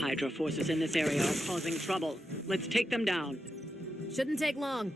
Hydra forces in this area are causing trouble. Let's take them down. Shouldn't take long.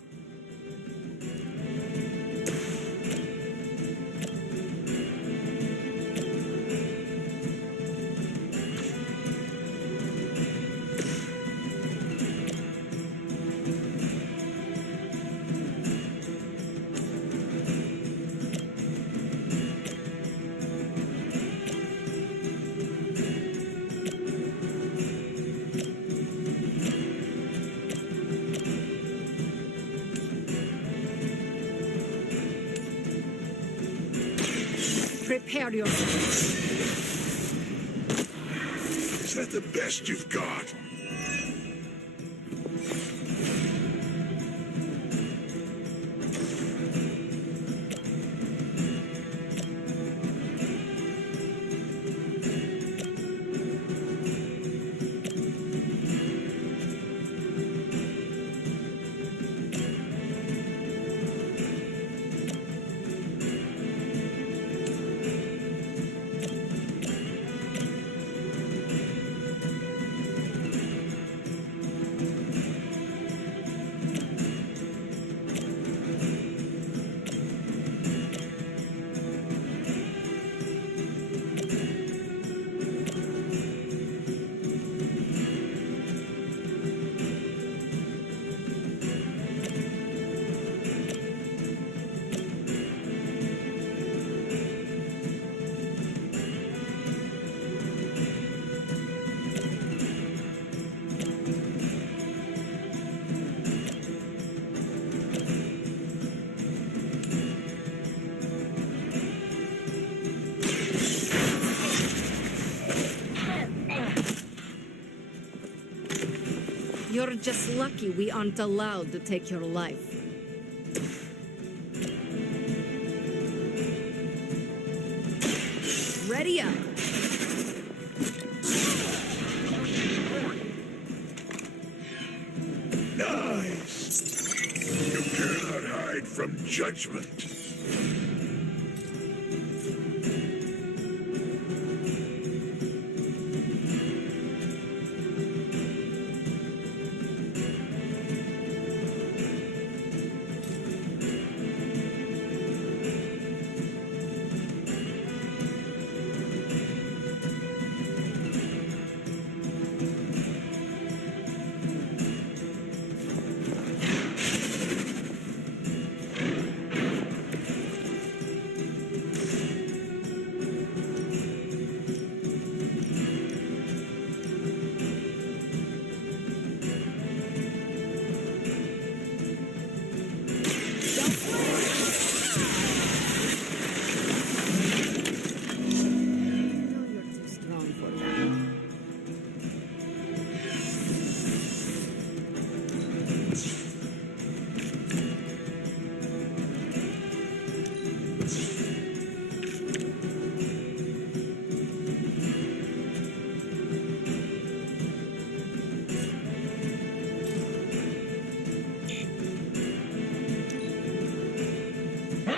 Prepare yourself. Is that the best you've got? just lucky we aren't allowed to take your life. Ready up. Nice. You cannot hide from judgment.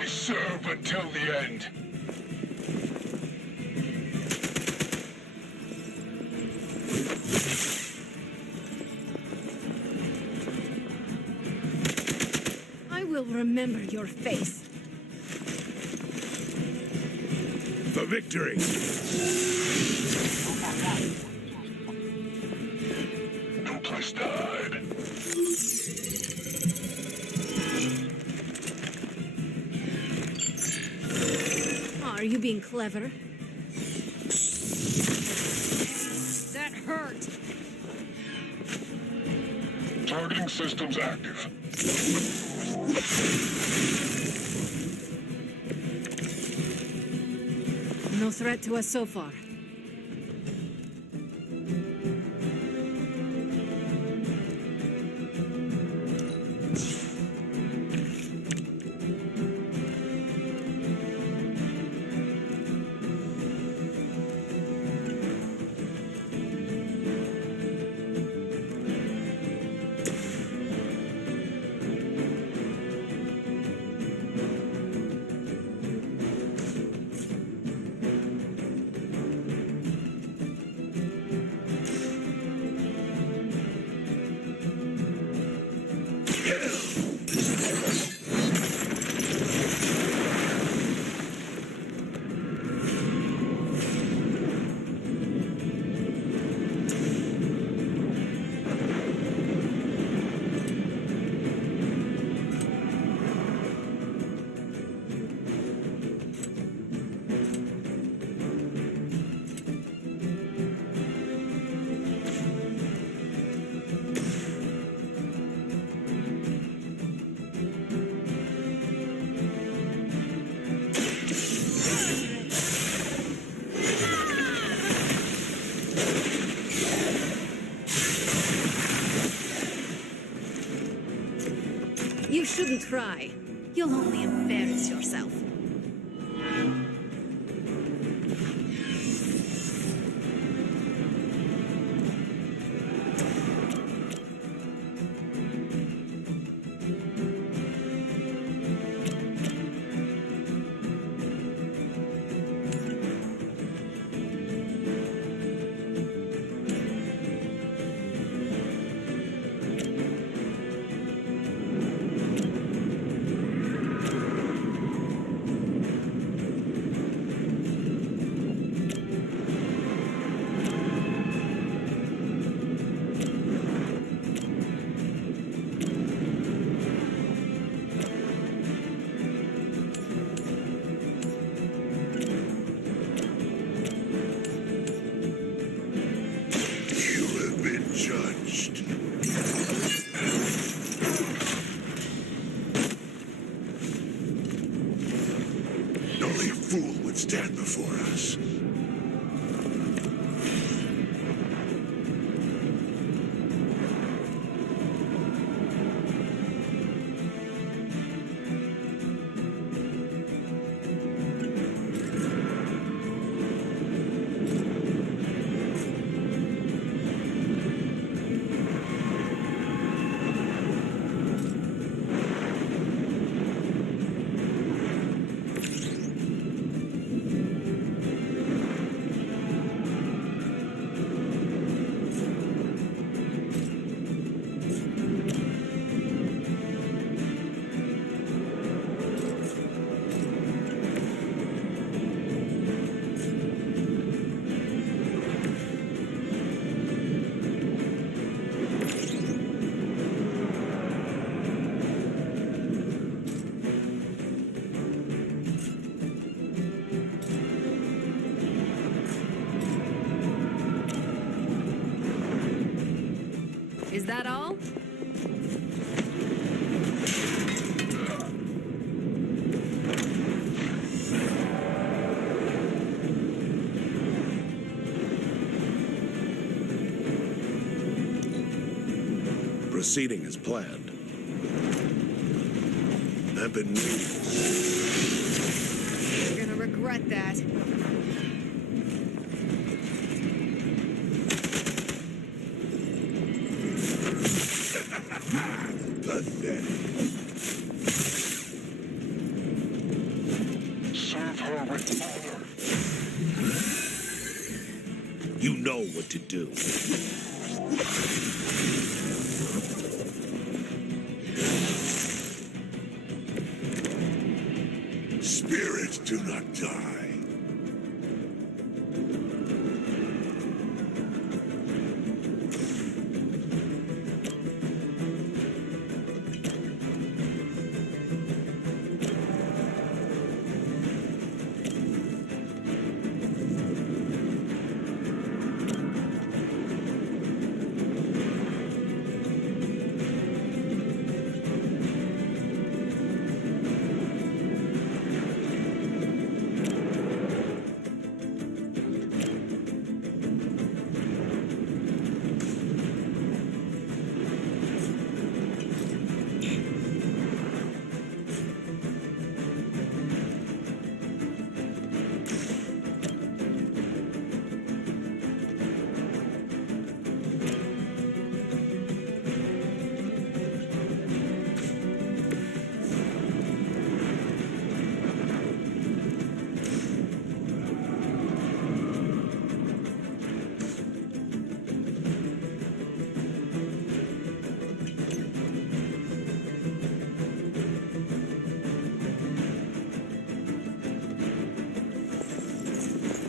Serve until the end. I will remember your face. For victory. No place to hide. Are you being clever? That hurt. Targeting systems active. No threat to us so far. You shouldn't try. You'll only embarrass yourself. stand before us. proceeding as planned. I've been waiting. You're gonna regret that. Pathetic. Serve her with honor. You know what to do. Spirits do not die.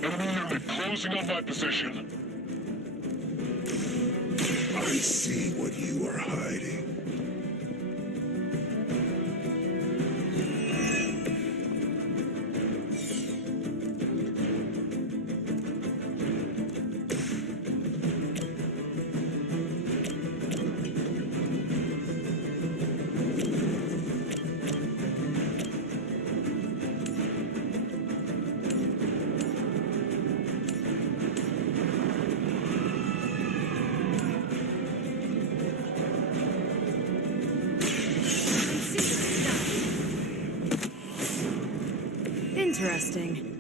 Enemy unit closing on my position. I see what you are hiding. Interesting.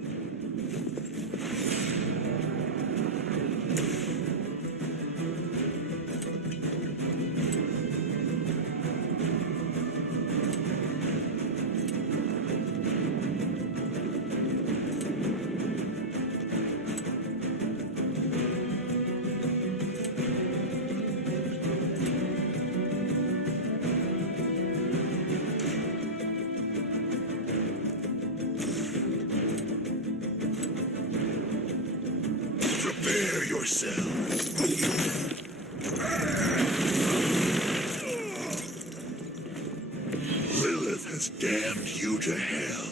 Prepare yourselves. Lilith has damned you to hell.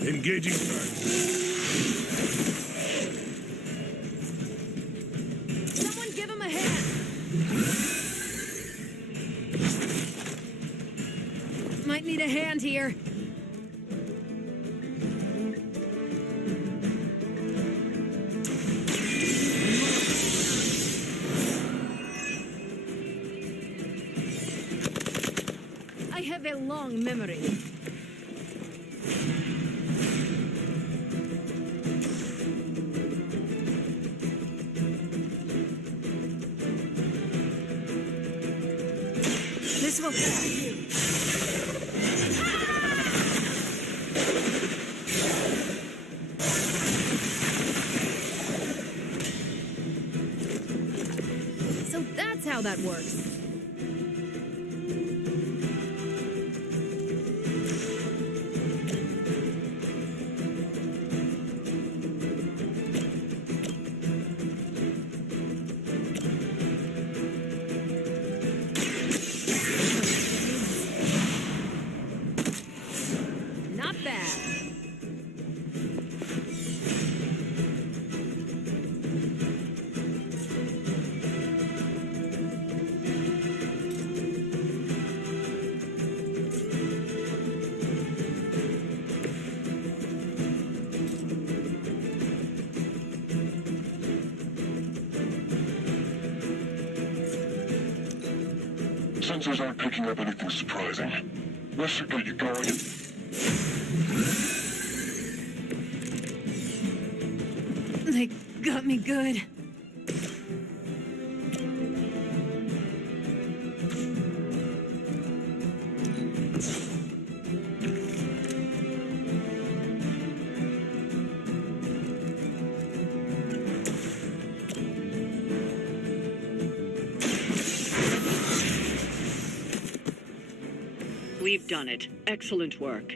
Engaging target. Someone give him a hand. Might need a hand here. I have a long memory. This will help you. So that's how that works. Not bad. others aren't picking up anything surprising. This should get you going. They got me good. We've done it. Excellent work.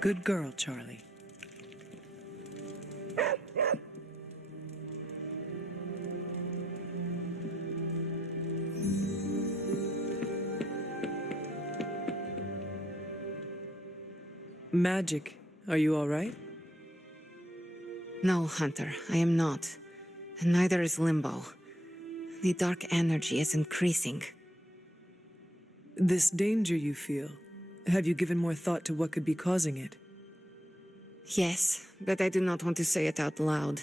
Good girl, Charlie. Magic, are you all right? No, Hunter, I am not. And neither is Limbo. The dark energy is increasing. This danger you feel, have you given more thought to what could be causing it? Yes, but I do not want to say it out loud.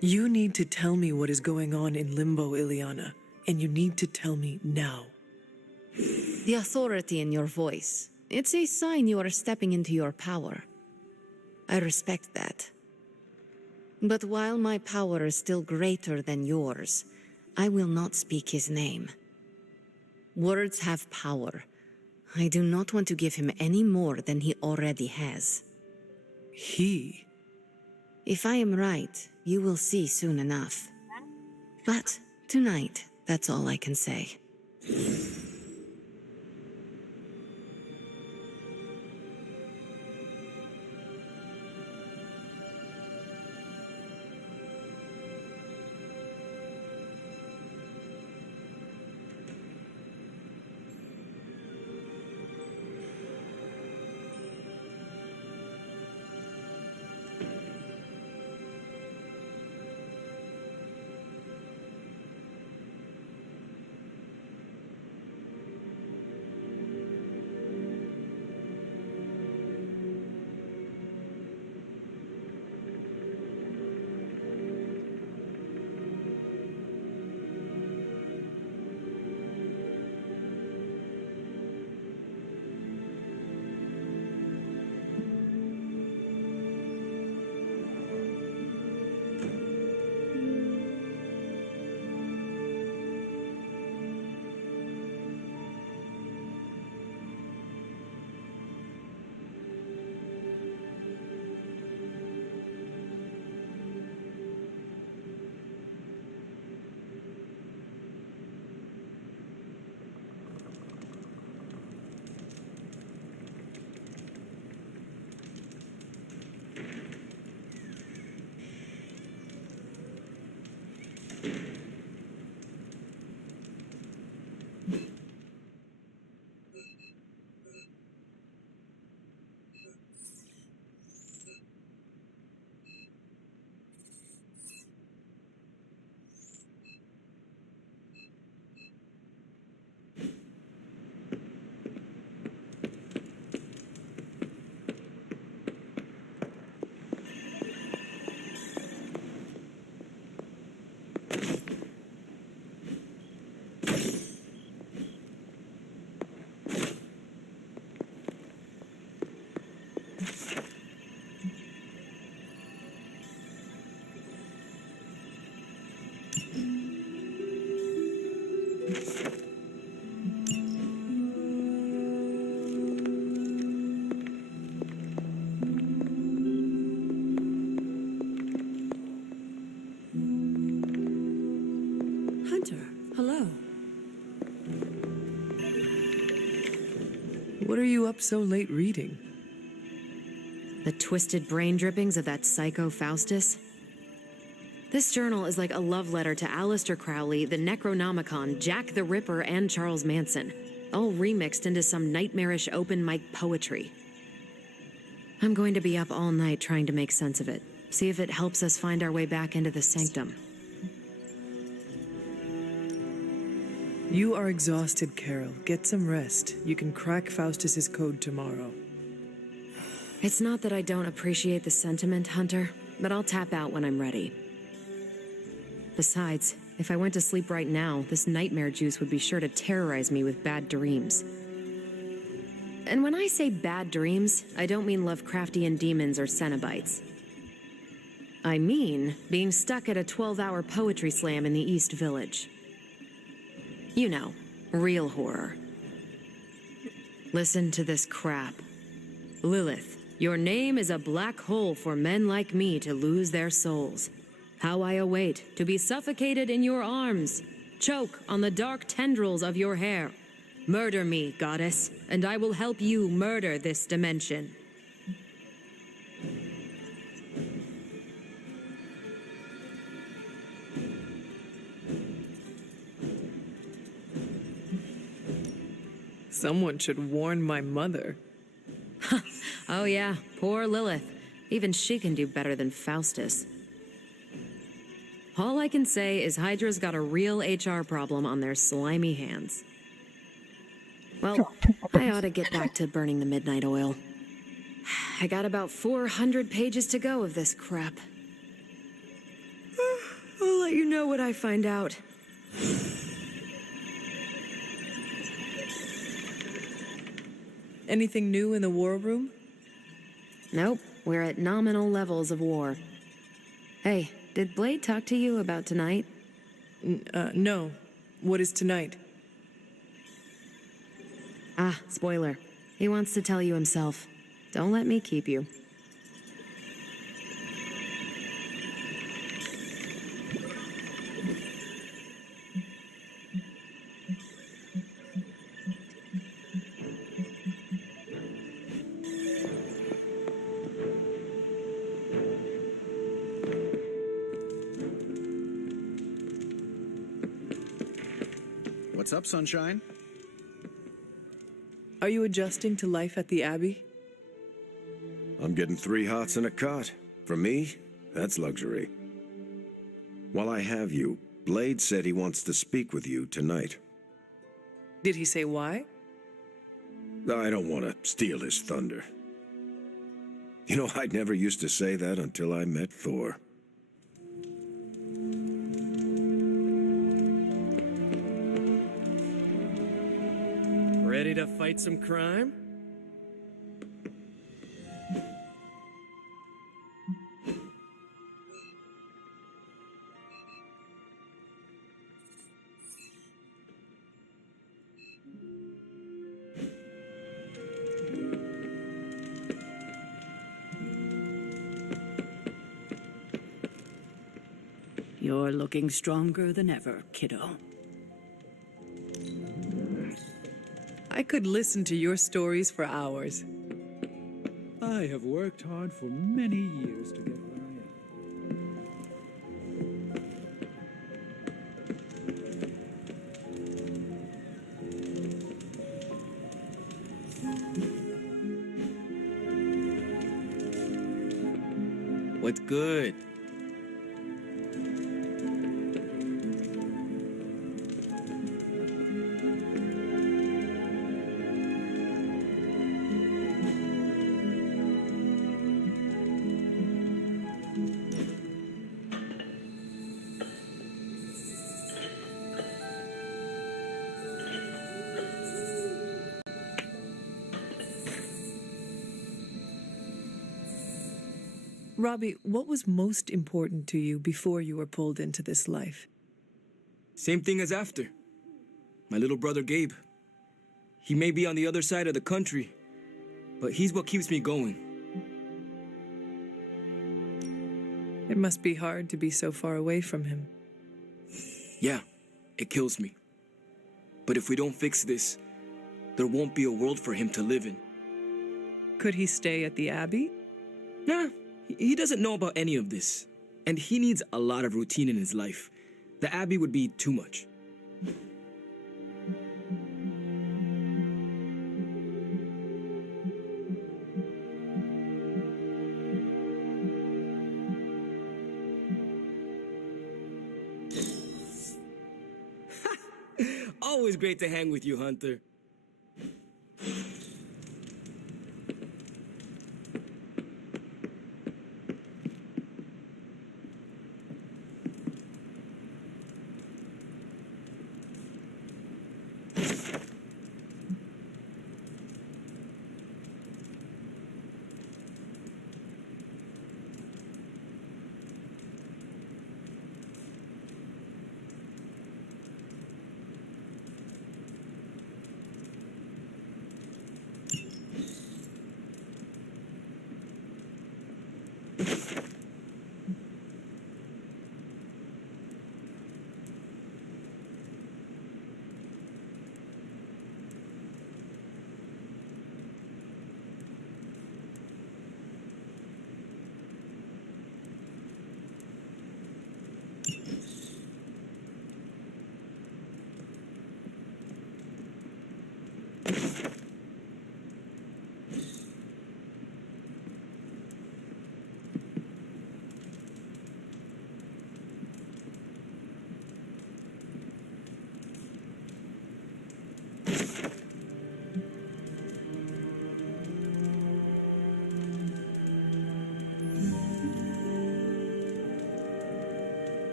You need to tell me what is going on in Limbo, Ileana, and you need to tell me now. The authority in your voice, it's a sign you are stepping into your power. I respect that. But while my power is still greater than yours, I will not speak his name. Words have power. I do not want to give him any more than he already has. He? If I am right, you will see soon enough. But tonight, that's all I can say. What are you up so late reading? The twisted brain drippings of that psycho Faustus? This journal is like a love letter to Aleister Crowley, the Necronomicon, Jack the Ripper, and Charles Manson, all remixed into some nightmarish open mic poetry. I'm going to be up all night trying to make sense of it, see if it helps us find our way back into the sanctum. You are exhausted, Carol. Get some rest. You can crack Faustus's code tomorrow. It's not that I don't appreciate the sentiment, Hunter, but I'll tap out when I'm ready. Besides, if I went to sleep right now, this nightmare juice would be sure to terrorize me with bad dreams. And when I say bad dreams, I don't mean Lovecraftian demons or Cenobites. I mean being stuck at a 12-hour poetry slam in the East Village. You know, real horror. Listen to this crap. Lilith, your name is a black hole for men like me to lose their souls. How I await to be suffocated in your arms, choke on the dark tendrils of your hair. Murder me, goddess, and I will help you murder this dimension. Someone should warn my mother. Oh yeah, poor Lilith. Even she can do better than Faustus. All I can say is Hydra's got a real HR problem on their slimy hands. Well, I ought to get back to burning the midnight oil. I got about 400 pages to go of this crap. I'll let you know what I find out. Anything new in the war room? Nope, we're at nominal levels of war. Hey, did Blade talk to you about tonight? No. What is tonight? Ah, spoiler. He wants to tell you himself. Don't let me keep you. What's up, sunshine? Are you adjusting to life at the Abbey? I'm getting 3 hots and a cot. For me, that's luxury. While I have you, Blade said he wants to speak with you tonight. Did he say why? I don't want to steal his thunder. You know, I never used to say that until I met Thor. Ready to fight some crime? You're looking stronger than ever, kiddo. I could listen to your stories for hours. I have worked hard for many years to get where I am. What's good? Robbie, what was most important to you before you were pulled into this life? Same thing as after. My little brother Gabe. He may be on the other side of the country, but he's what keeps me going. It must be hard to be so far away from him. Yeah, it kills me. But if we don't fix this, there won't be a world for him to live in. Could he stay at the Abbey? Nah, he doesn't know about any of this. And he needs a lot of routine in his life. The Abbey would be too much. Always great to hang with you, Hunter.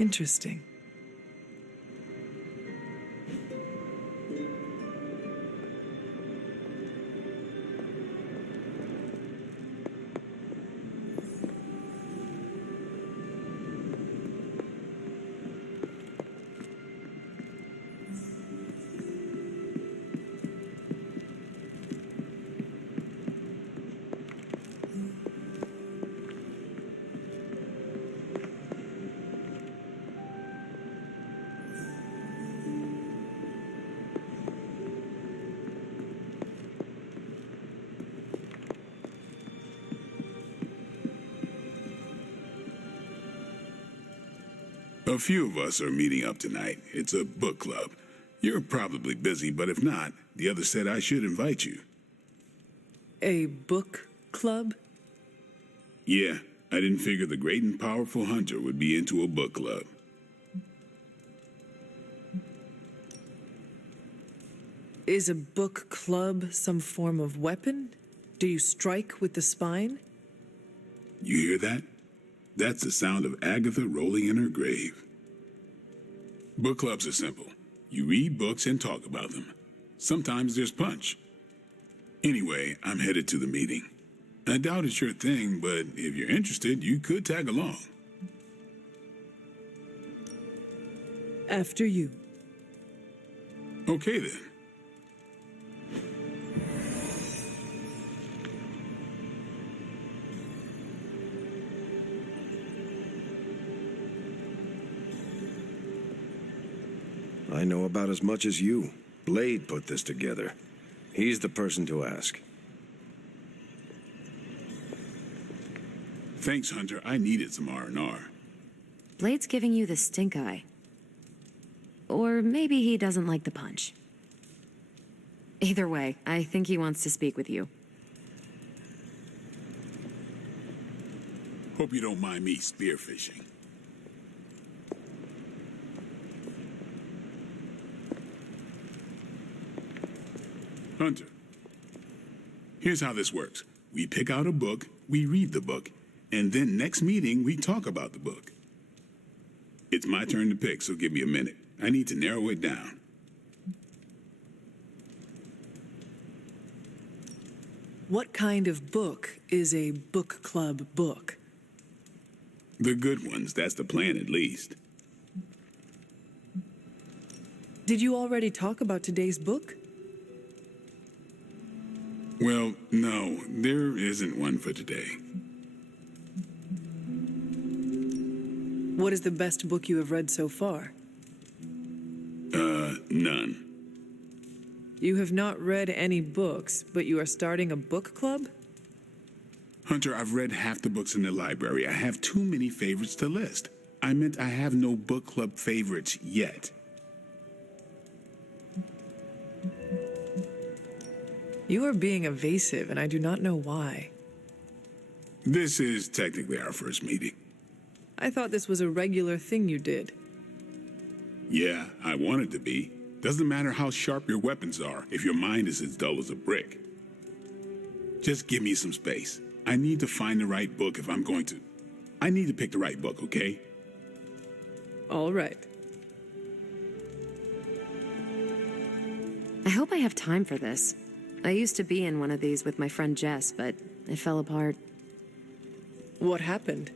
Interesting. A few of us are meeting up tonight. It's a book club. You're probably busy, but if not, the others said I should invite you. A book club? Yeah, I didn't figure the great and powerful Hunter would be into a book club. Is a book club some form of weapon? Do you strike with the spine? You hear that? That's the sound of Agatha rolling in her grave. Book clubs are simple. You read books and talk about them. Sometimes there's punch. Anyway, I'm headed to the meeting. I doubt it's your thing, but if you're interested, you could tag along. After you. Okay then. I know about as much as you. Blade put this together. He's the person to ask. Thanks, Hunter. I needed some R&R. Blade's giving you the stink eye. Or maybe he doesn't like the punch. Either way, I think he wants to speak with you. Hope you don't mind me spearfishing. Hunter, Here's how this works. We pick out a book, we read the book, and then next meeting we talk about the book. It's my turn to pick, so give me a minute. I need to narrow it down. What kind of book is a book club book? The good ones, that's the plan at least. Did you already talk about today's book? Well, no, there isn't one for today. What is the best book you have read so far? None. You have not read any books, but you are starting a book club? Hunter, I've read half the books in the library. I have too many favorites to list. I meant I have no book club favorites yet. You are being evasive, and I do not know why. This is technically our first meeting. I thought this was a regular thing you did. Yeah, I want it to be. Doesn't matter how sharp your weapons are if your mind is as dull as a brick. Just give me some space. I need to find the right book if I'm going to. I need to pick the right book, okay? All right. I hope I have time for this. I used to be in one of these with my friend Jess, but it fell apart. What happened?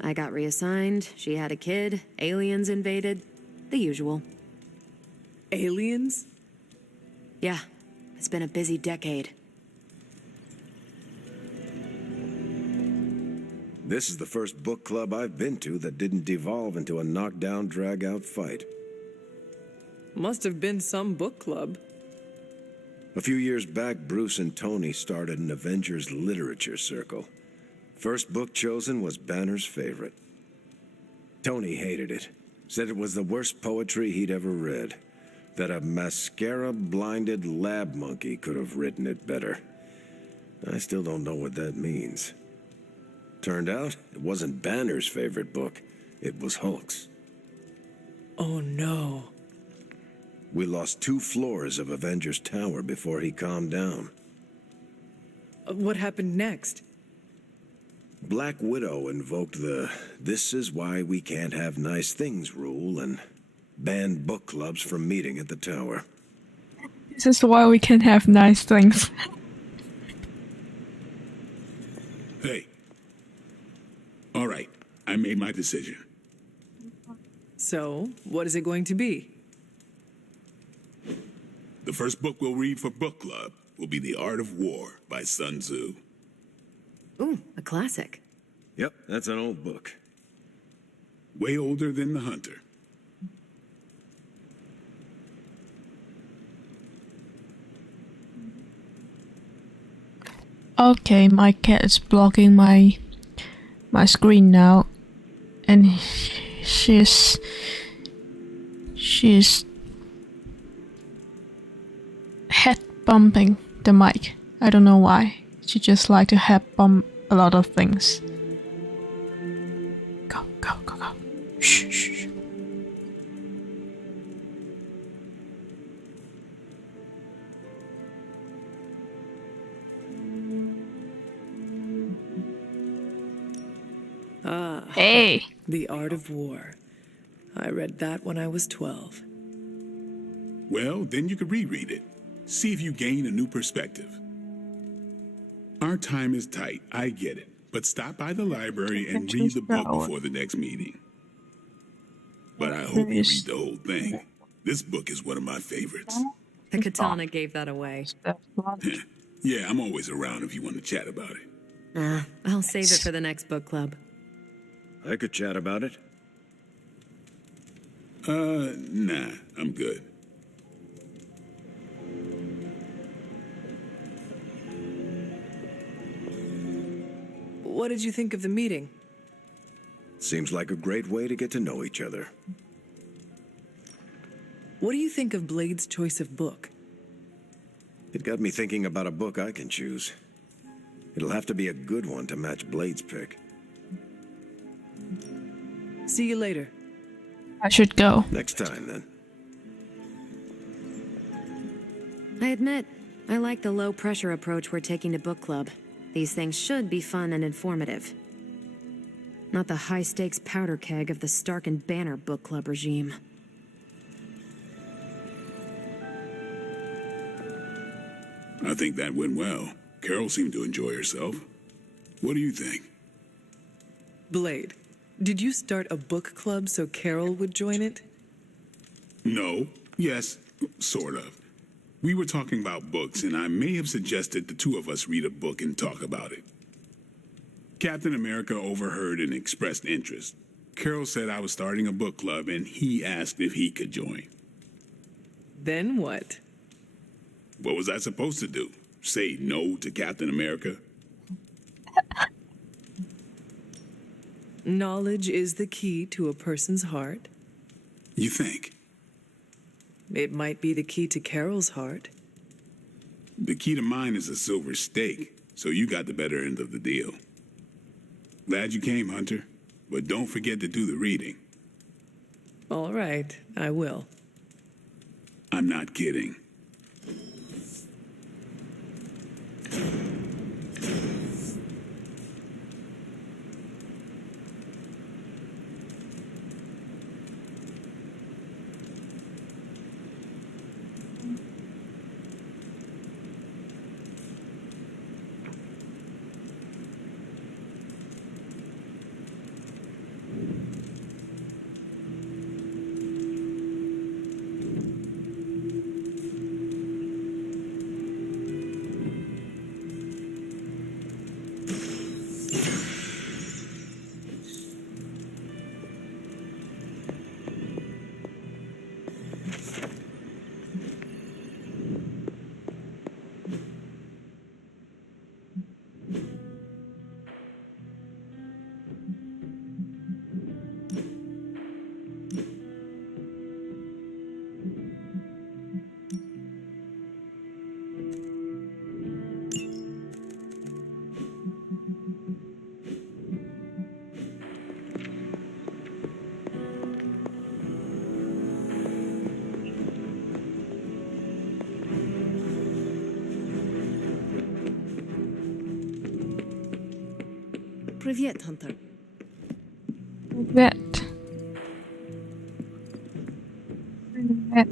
I got reassigned, she had a kid, aliens invaded, the usual. Aliens? Yeah, it's been a busy decade. This is the first book club I've been to that didn't devolve into a knockdown, drag-out fight. Must have been some book club. A few years back, Bruce and Tony started an Avengers literature circle. First book chosen was Banner's favorite. Tony hated it, said it was the worst poetry he'd ever read, that a mascara-blinded lab monkey could have written it better. I still don't know what that means. Turned out, it wasn't Banner's favorite book, it was Hulk's. Oh no. We lost 2 floors of Avengers Tower before he calmed down. What happened next? Black Widow invoked the "this is why we can't have nice things" rule and banned book clubs from meeting at the tower. This is why we can't have nice things. Hey. All right, I made my decision. So, what is it going to be? The first book we'll read for book club will be The Art of War by Sun Tzu. Ooh, a classic. Yep, that's an old book. Way older than The Hunter. Okay, my cat is blocking my screen now, and she's head bumping the mic. I don't know why. She just like to head bump a lot of things. Go, go, go, go. Shh, shh, shh. Ah. Hey. The Art of War. I read that when I was 12. Well, then you could reread it. See if you gain a new perspective. Our time is tight, I get it. But stop by the library and read the book before the next meeting. But I hope you read the whole thing. This book is one of my favorites. The katana gave that away. Yeah, I'm always around if you want to chat about it. I'll save it for the next book club. I could chat about it. Nah, I'm good. What did you think of the meeting? Seems like a great way to get to know each other. What do you think of Blade's choice of book? It got me thinking about a book I can choose. It'll have to be a good one to match Blade's pick. See you later. I should go. Next time, then. I admit, I like the low-pressure approach we're taking to book club. These things should be fun and informative. Not the high-stakes powder keg of the Stark and Banner book club regime. I think that went well. Carol seemed to enjoy herself. What do you think? Blade, did you start a book club so Carol would join it? No. Yes, sort of. We were talking about books, and I may have suggested the two of us read a book and talk about it. Captain America overheard and expressed interest. Carol said I was starting a book club, and he asked if he could join. Then what? What was I supposed to do? Say no to Captain America? Knowledge is the key to a person's heart. You think? It might be the key to Carol's heart. The key to mine is a silver stake, so you got the better end of the deal. Glad you came, Hunter, but don't forget to do the reading. All right, I will. I'm not kidding. Привет, Hunter. Привет. Привет.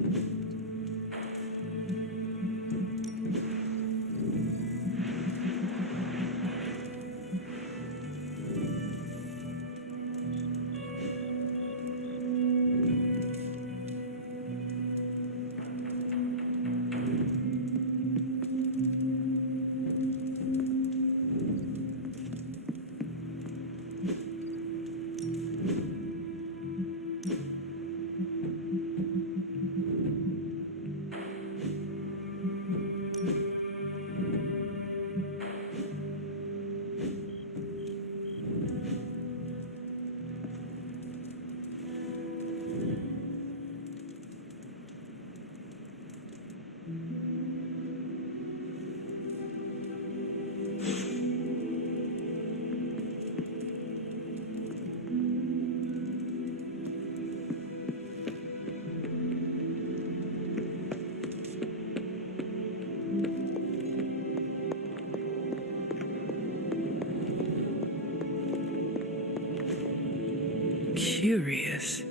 Curious.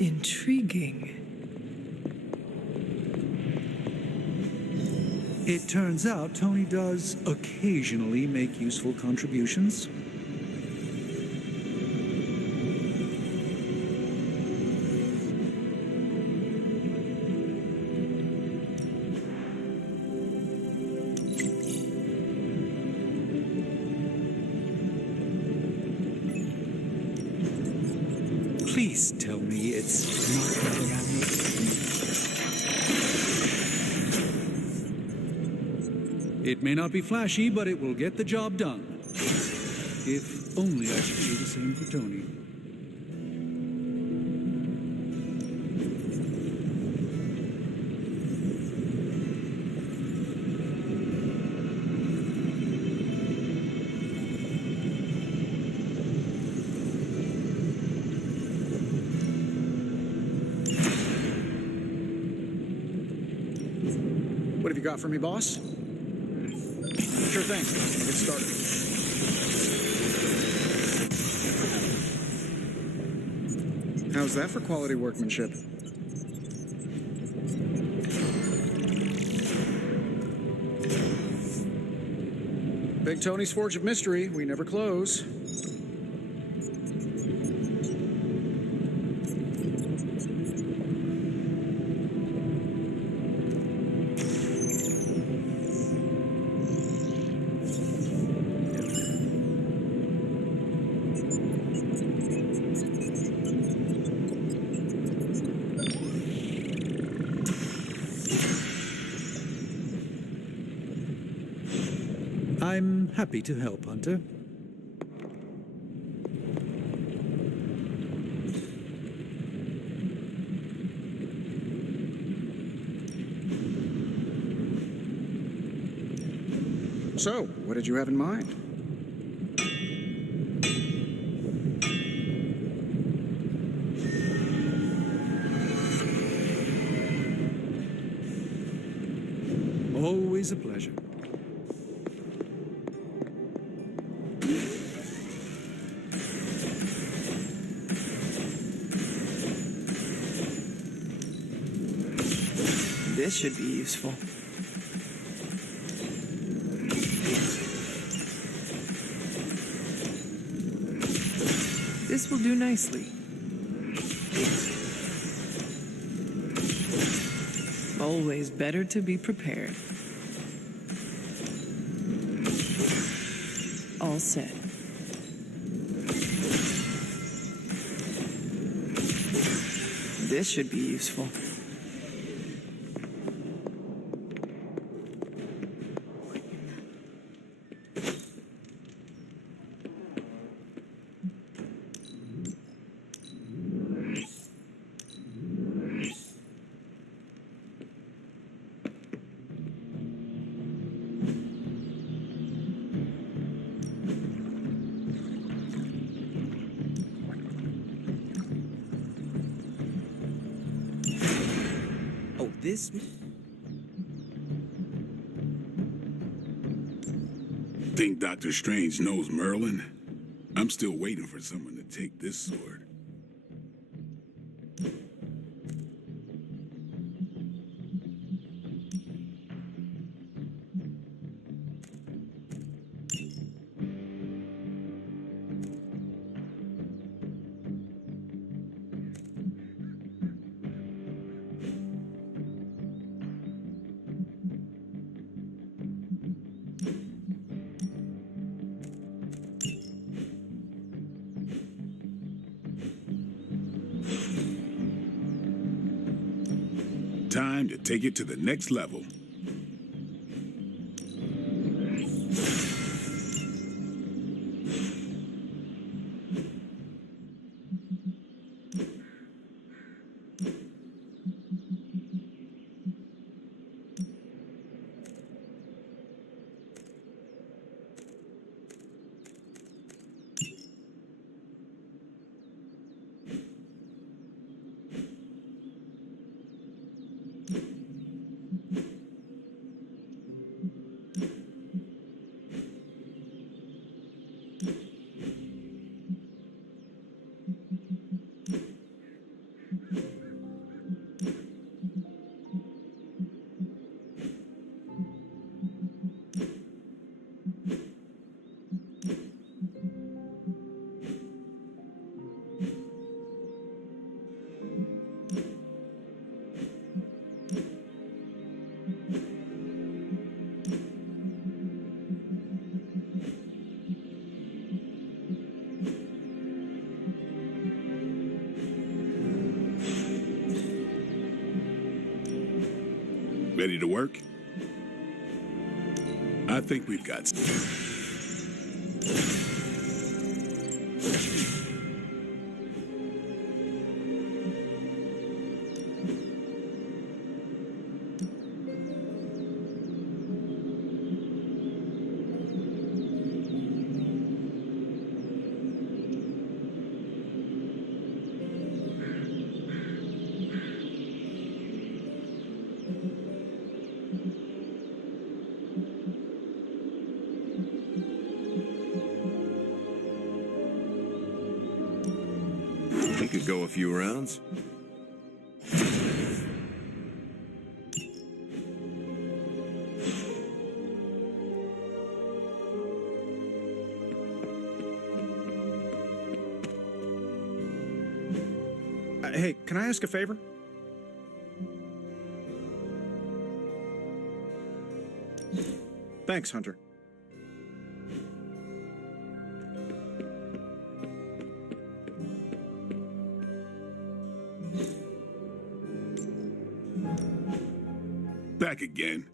Intriguing. It turns out Tony does occasionally make useful contributions. Please tell me it's not propaganda. It may not be flashy, but it will get the job done. If only I should do the same for Tony. What have you got for me, boss? Sure thing. I'll get started. How's that for quality workmanship? Big Tony's Forge of Mystery. We never close. I'm happy to help, Hunter. So, what did you have in mind? Always a pleasure. This should be useful. This will do nicely. Always better to be prepared. All set. This should be useful. This? Think Dr. Strange knows Merlin? I'm still waiting for someone to take this sword. Time to take it to the next level. Ready to work? I think we've got... Go a few rounds? Hey, can I ask a favor? Thanks, Hunter. Back again.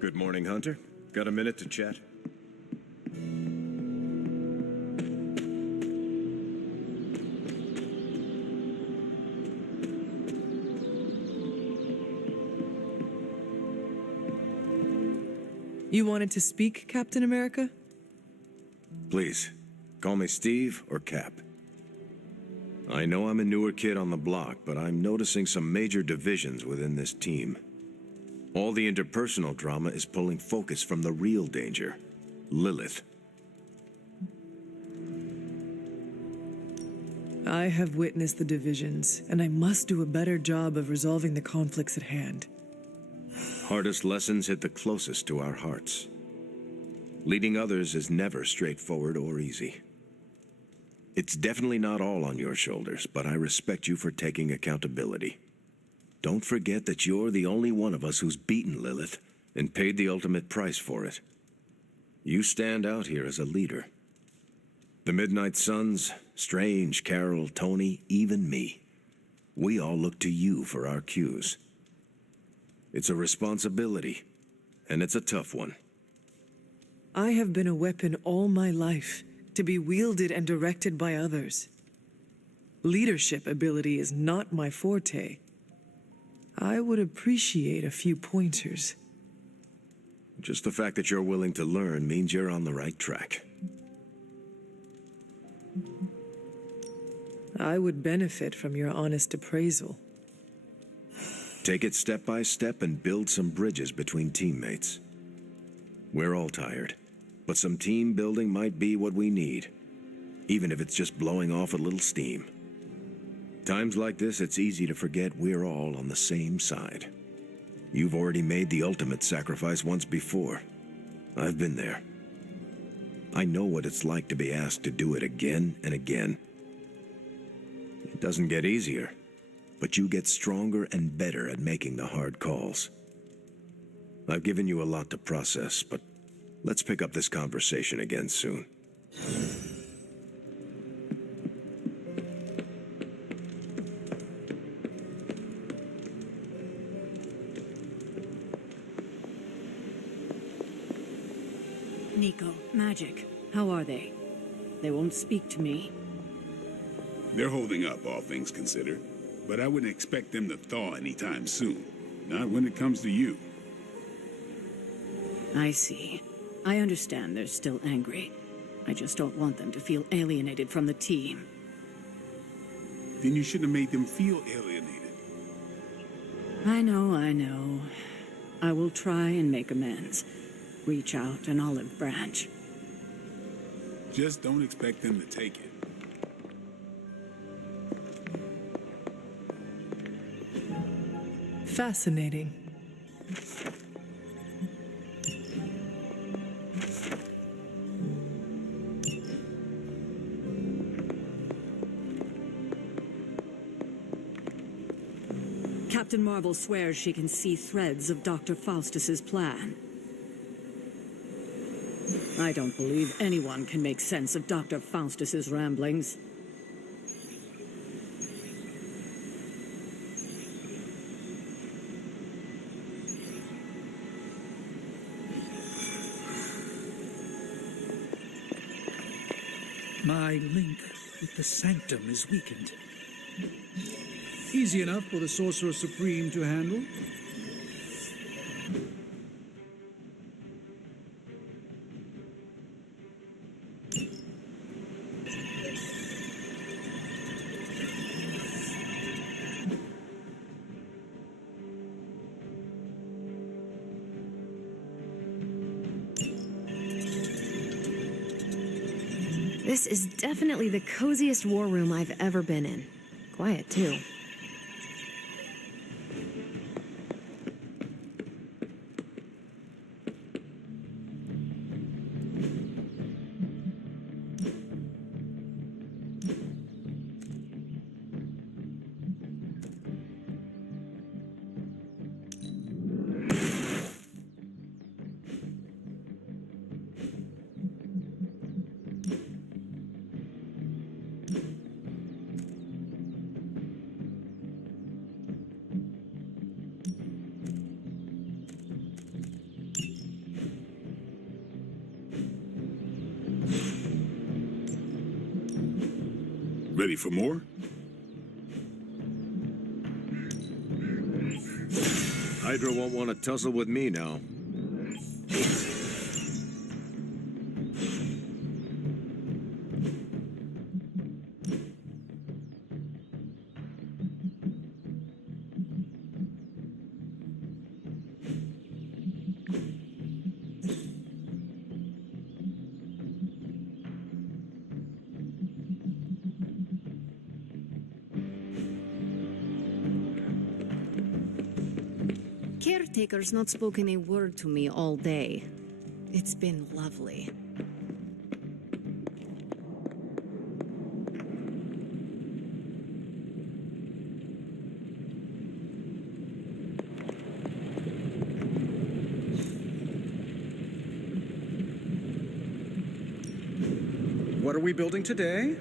Good morning, Hunter. Got a minute to chat? You wanted to speak, Captain America? Please, call me Steve or Cap. I know I'm a newer kid on the block, but I'm noticing some major divisions within this team. All the interpersonal drama is pulling focus from the real danger, Lilith. I have witnessed the divisions, and I must do a better job of resolving the conflicts at hand. Hardest lessons hit the closest to our hearts. Leading others is never straightforward or easy. It's definitely not all on your shoulders, but I respect you for taking accountability. Don't forget that you're the only one of us who's beaten Lilith and paid the ultimate price for it. You stand out here as a leader. The Midnight Suns, Strange, Carol, Tony, even me. We all look to you for our cues. It's a responsibility, and it's a tough one. I have been a weapon all my life, to be wielded and directed by others. Leadership ability is not my forte. I would appreciate a few pointers. Just the fact that you're willing to learn means you're on the right track. I would benefit from your honest appraisal. Take it step by step and build some bridges between teammates. We're all tired, but some team building might be what we need, even if it's just blowing off a little steam. Times like this, it's easy to forget we're all on the same side. You've already made the ultimate sacrifice once before. I've been there. I know what it's like to be asked to do it again and again. It doesn't get easier, but you get stronger and better at making the hard calls. I've given you a lot to process, but Let's pick up this conversation again soon. Nico, Magic, how are they? They won't speak to me. They're holding up, all things considered. But I wouldn't expect them to thaw anytime soon. Not when it comes to you. I see. I understand they're still angry. I just don't want them to feel alienated from the team. Then you shouldn't have made them feel alienated. I know, I know. I will try and make amends. Reach out an olive branch. Just don't expect them to take it. Fascinating. Captain Marvel swears she can see threads of Dr. Faustus's plan. I don't believe anyone can make sense of Dr. Faustus's ramblings. My link with the Sanctum is weakened. Easy enough for the Sorcerer Supreme to handle. This is definitely the coziest war room I've ever been in. Quiet, too. Ready for more? Hydra won't want to tussle with me now. Caretaker's not spoken a word to me all day. It's been lovely. What are we building today?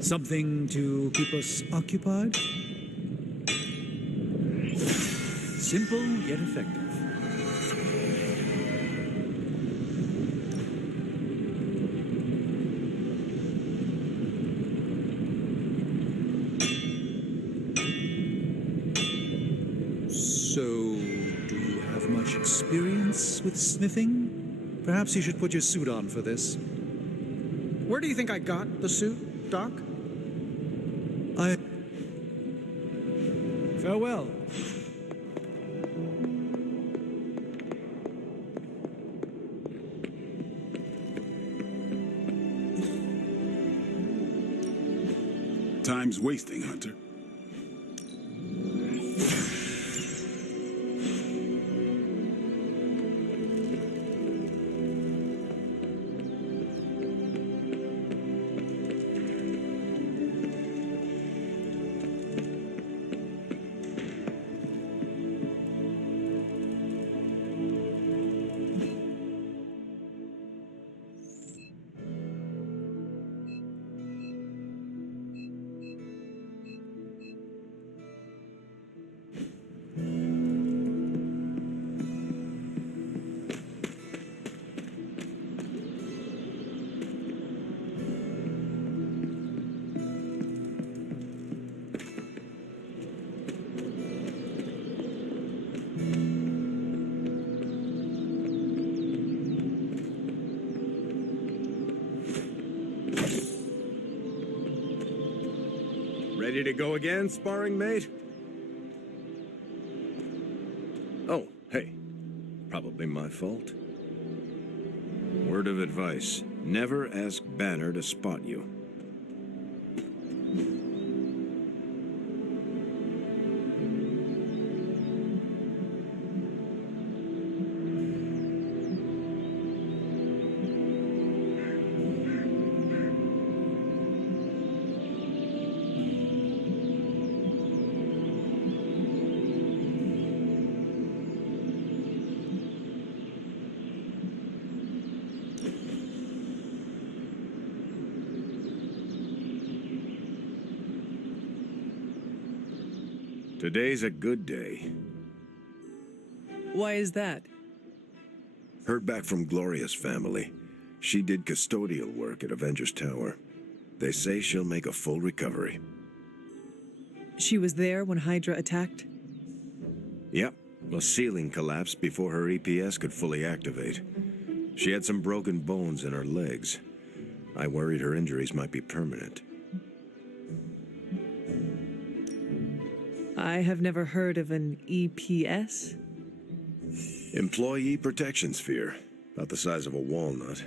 Something to keep us occupied? Simple yet effective. So, do you have much experience with smithing? Perhaps you should put your suit on for this. Where do you think I got the suit, Doc? Farewell. Time's wasting, Hunter. Ready to go again, sparring mate? Oh, hey. Probably my fault. Word of advice. Never ask Banner to spot you. Today's a good day. Why is that? Heard back from Gloria's family. She did custodial work at Avengers Tower. They say she'll make a full recovery. She was there when Hydra attacked? Yep. A ceiling collapsed before her EPS could fully activate. She had some broken bones in her legs. I worried her injuries might be permanent. I have never heard of an EPS. Employee Protection Sphere, about the size of a walnut.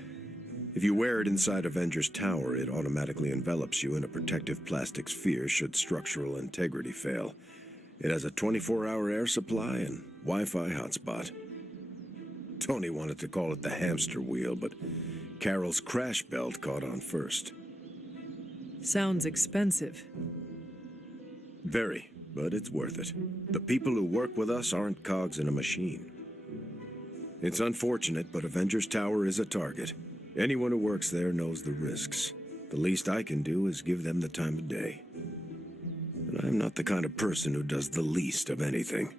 If you wear it inside Avengers Tower, it automatically envelops you in a protective plastic sphere should structural integrity fail. It has a 24-hour air supply and Wi-Fi hotspot. Tony wanted to call it the hamster wheel, but Carol's crash belt caught on first. Sounds expensive. Very, but it's worth it. The people who work with us aren't cogs in a machine. It's unfortunate, but Avengers Tower is a target. Anyone who works there knows the risks. The least I can do is give them the time of day. And I'm not the kind of person who does the least of anything.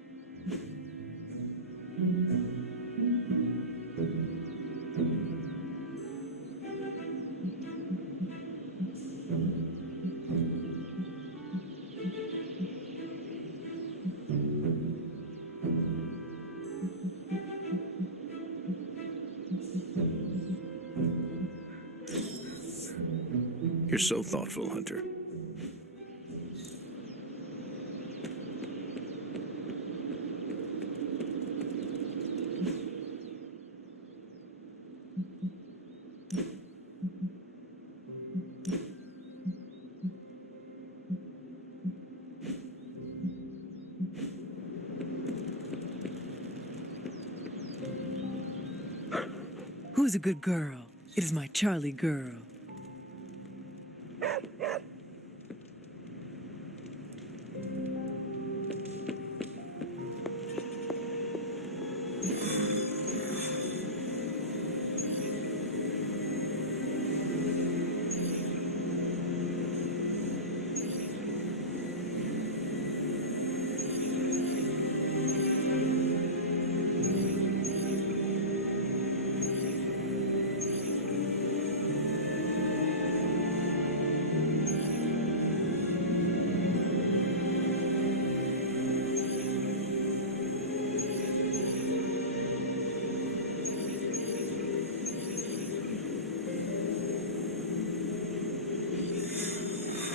You're so thoughtful, Hunter. Who's a good girl? It is my Charlie girl.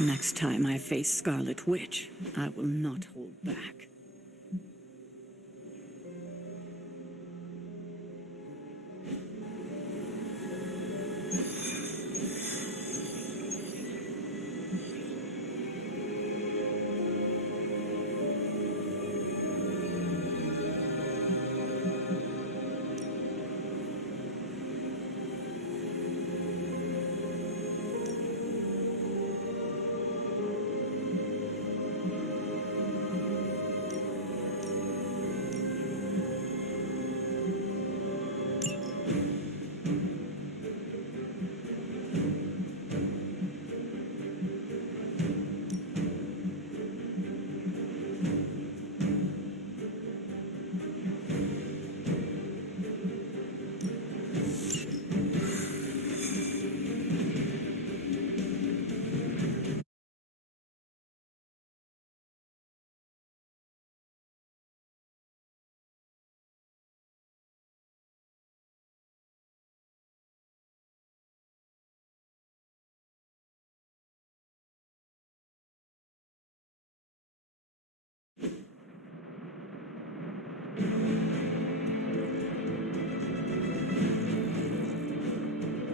Next time I face Scarlet Witch, I will not hold back.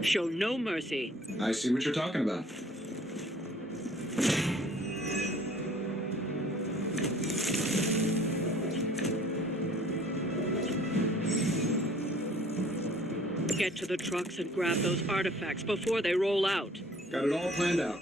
Show no mercy. I see what you're talking about. Get to the trucks and grab those artifacts before they roll out. Got it all planned out.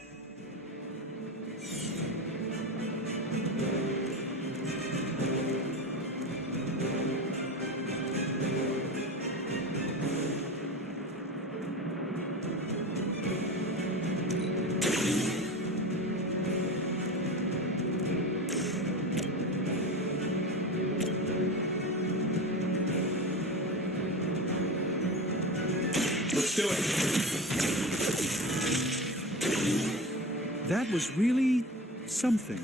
Let's do it. That was really something.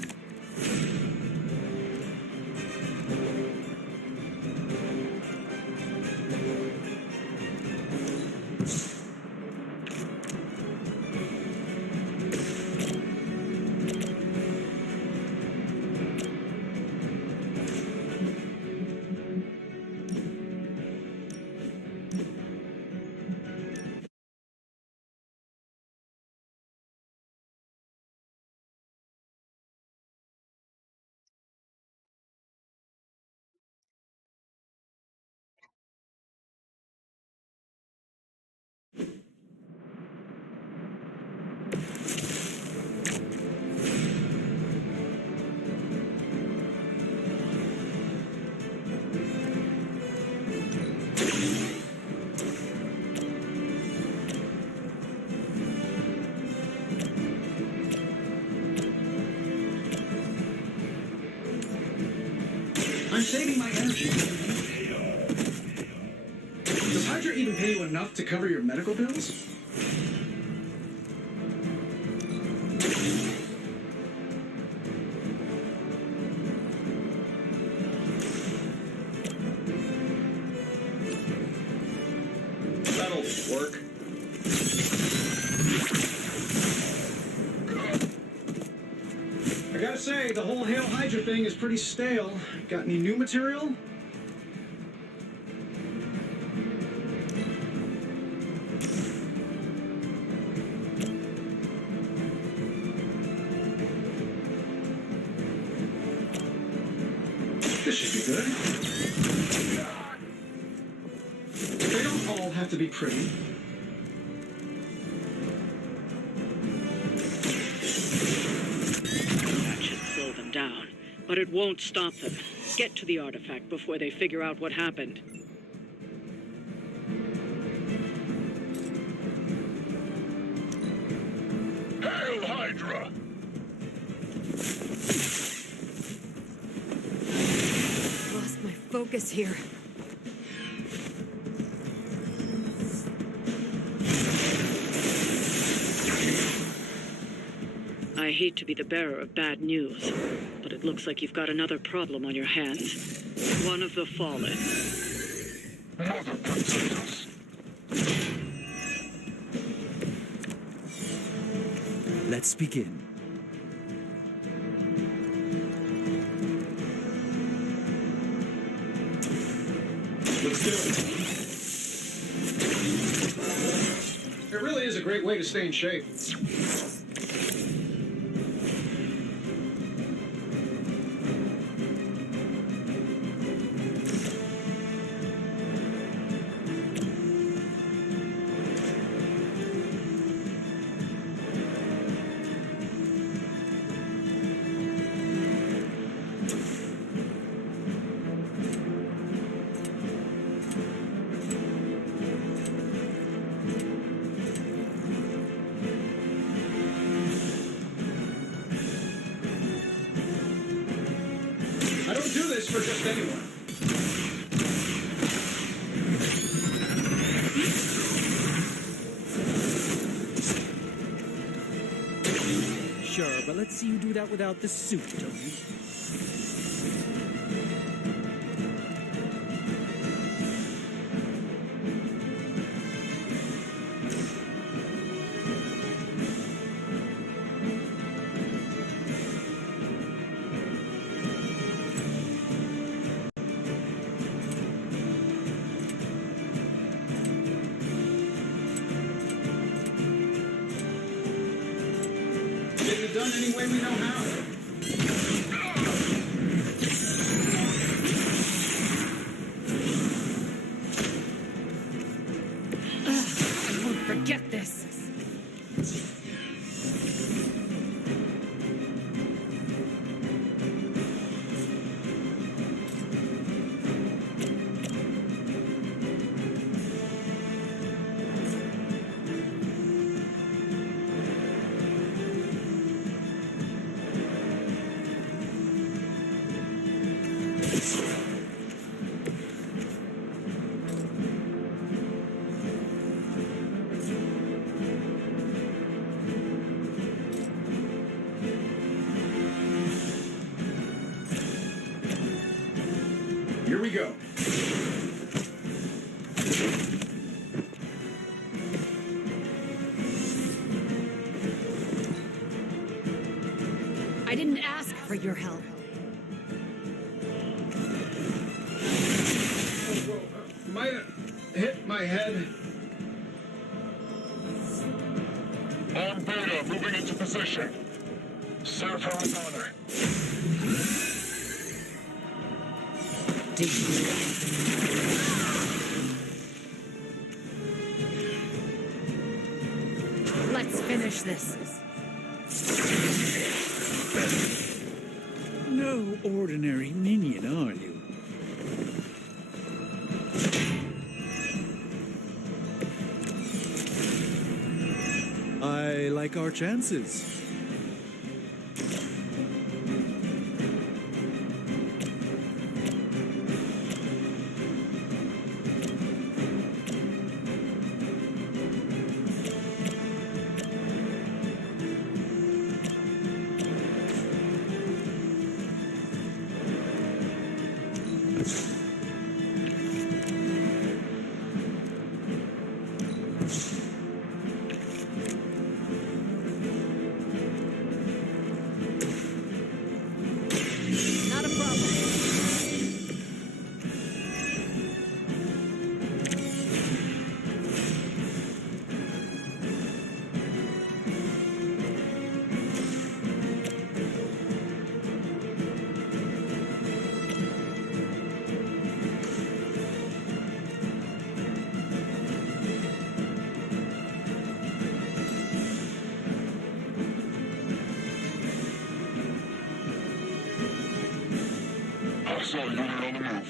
I'm saving my energy. Does Hydra even pay you enough to cover your medical bills? That'll work. I gotta say, the whole Hail Hydra thing is pretty stale. Got any new material? This should be good. They don't all have to be pretty. That should slow them down, but it won't stop them. Get to the artifact before they figure out what happened. Hail Hydra! Lost my focus here. I hate to be the bearer of bad news, but it looks like you've got another problem on your hands. One of the fallen. Mother potatoes. Let's begin. Let's do it. It really is a great way to stay in shape. I don't do this for just anyone. Sure, but let's see you do that without the suit, Tony. done any way we know how. I won't forget this. Here we go. I didn't ask for your help. Might have hit my head. On Beta, moving into position. Serve her with honor. Did you? Let's finish this. No ordinary minion, are you? I like our chances. Not a problem. Hostile unit on the move.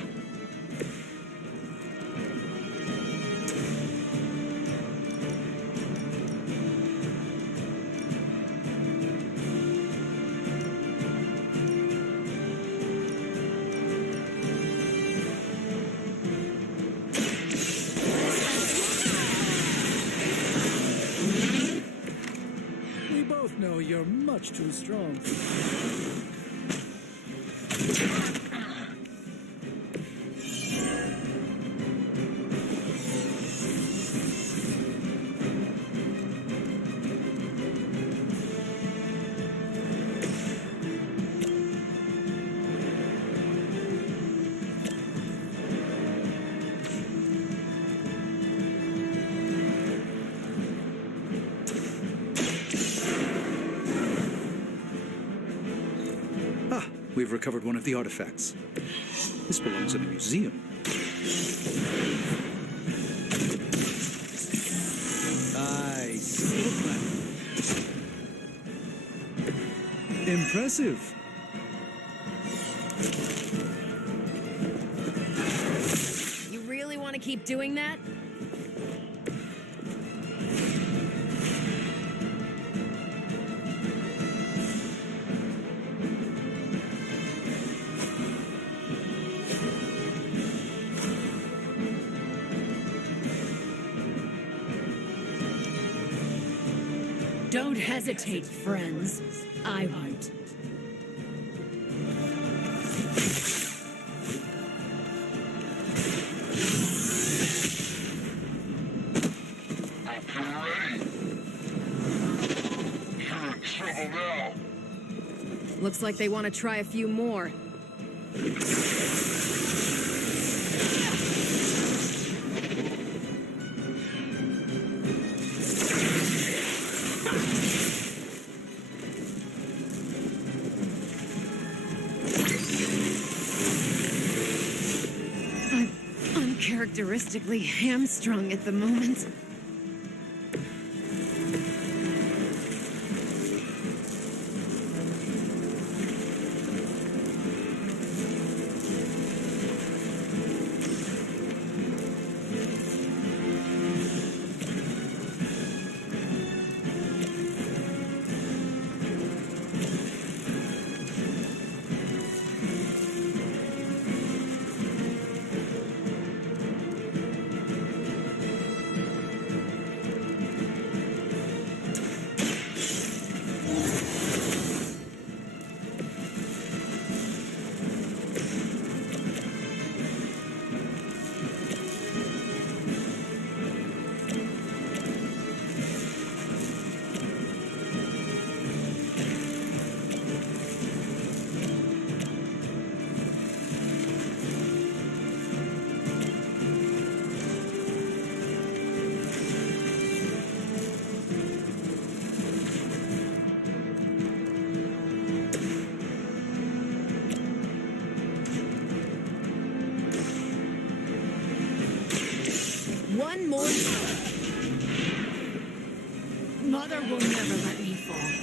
We both know you're much too strong. We've recovered one of the artifacts. This belongs in a museum. I see the plan. Impressive. You really want to keep doing that? Don't hesitate, friends. I won't. Hope you're ready. You're in trouble now. Looks like they want to try a few more. uncharacteristically hamstrung at the moment. One more time. Mother will never let me fall.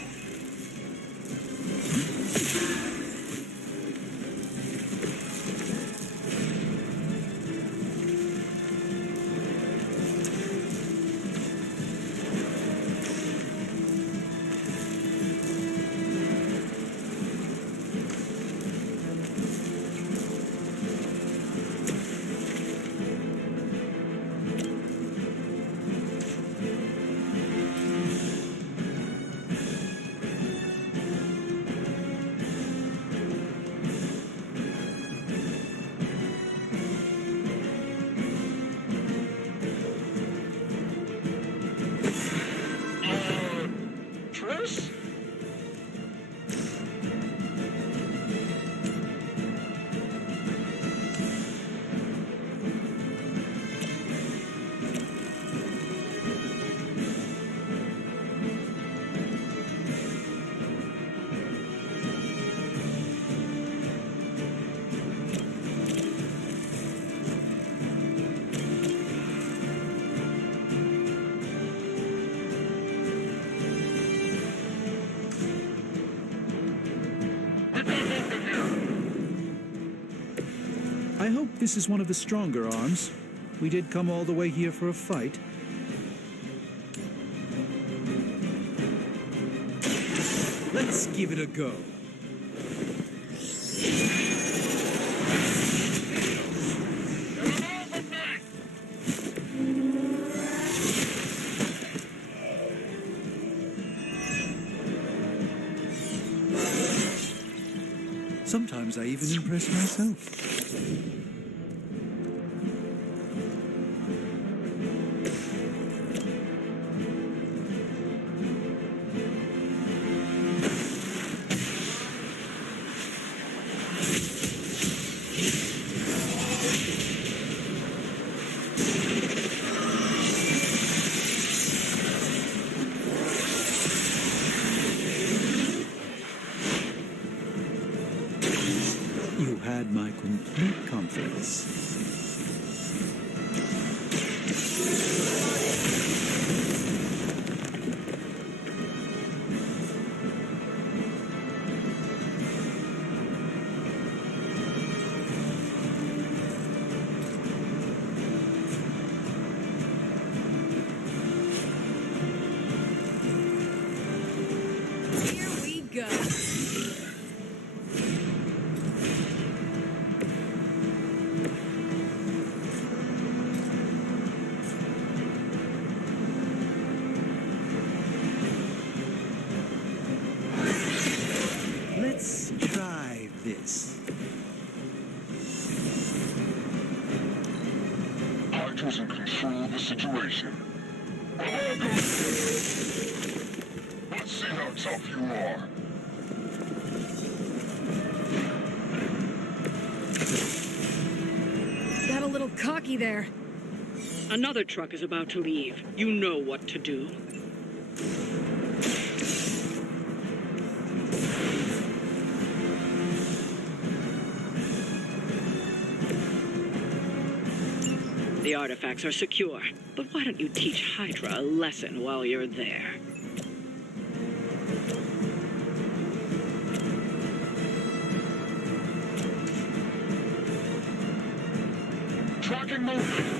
Triss? I hope this is one of the stronger arms. We did come all the way here for a fight. Let's give it a go. Sometimes I even impress myself. You had my complete confidence. Here we go. Let's try this. Hydra's in control of the situation. Let's see how tough you are. Got a little cocky there. Another truck is about to leave. You know what to do. The artifacts are secure, but why don't you teach Hydra a lesson while you're there? Tracking movement.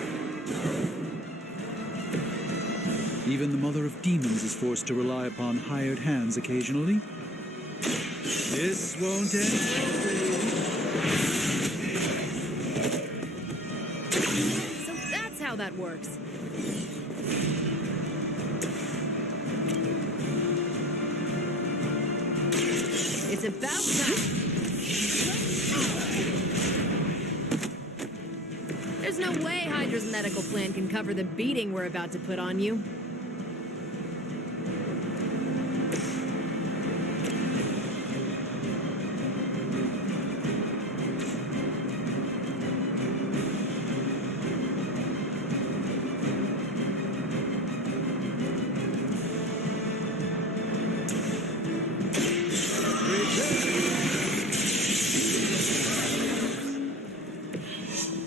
Even the Mother of Demons is forced to rely upon hired hands occasionally. This won't end well for you. So that's how that works. It's about time. There's no way Hydra's medical plan can cover the beating we're about to put on you.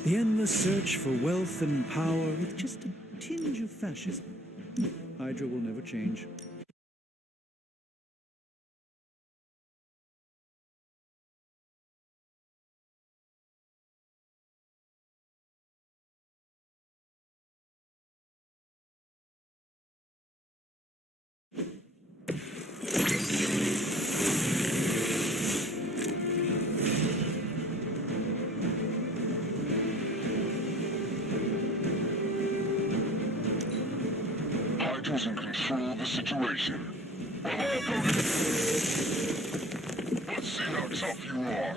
The endless search for wealth and power with just a tinge of fascism. Hydra will never change. Hydra's in control of the situation. Let's see how tough you are.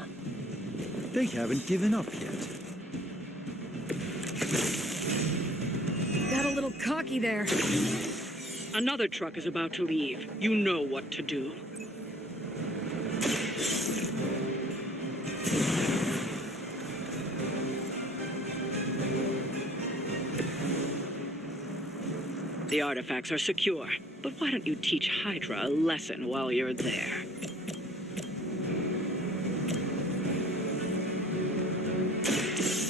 They haven't given up yet. Got a little cocky there. Another truck is about to leave. You know what to do. The artifacts are secure, but why don't you teach Hydra a lesson while you're there?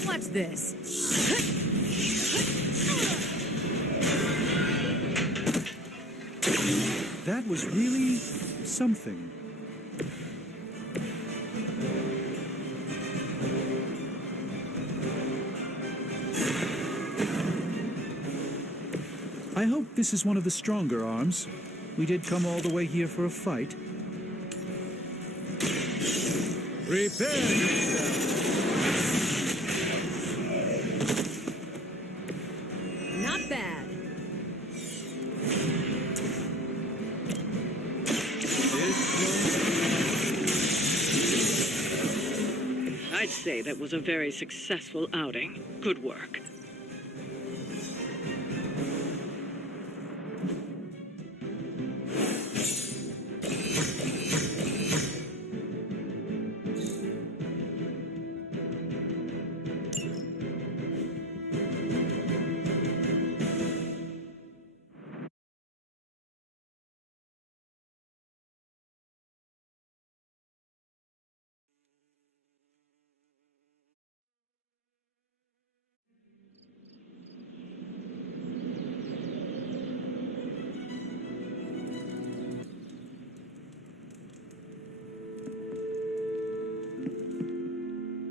Watch this. That was really something. I hope this is one of the stronger arms. We did come all the way here for a fight. Prepare yourself! Not bad. I'd say that was a very successful outing. Good work.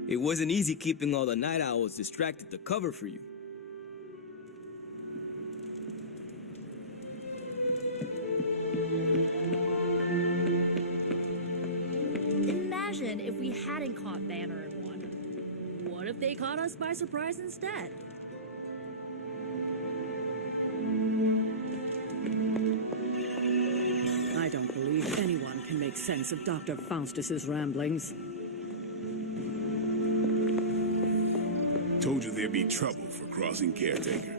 It wasn't easy keeping all the night owls distracted to cover for you. Imagine if we hadn't caught Banner and won. What if they caught us by surprise instead? I don't believe anyone can make sense of Dr. Faustus's ramblings. Told you there'd be trouble for crossing Caretaker.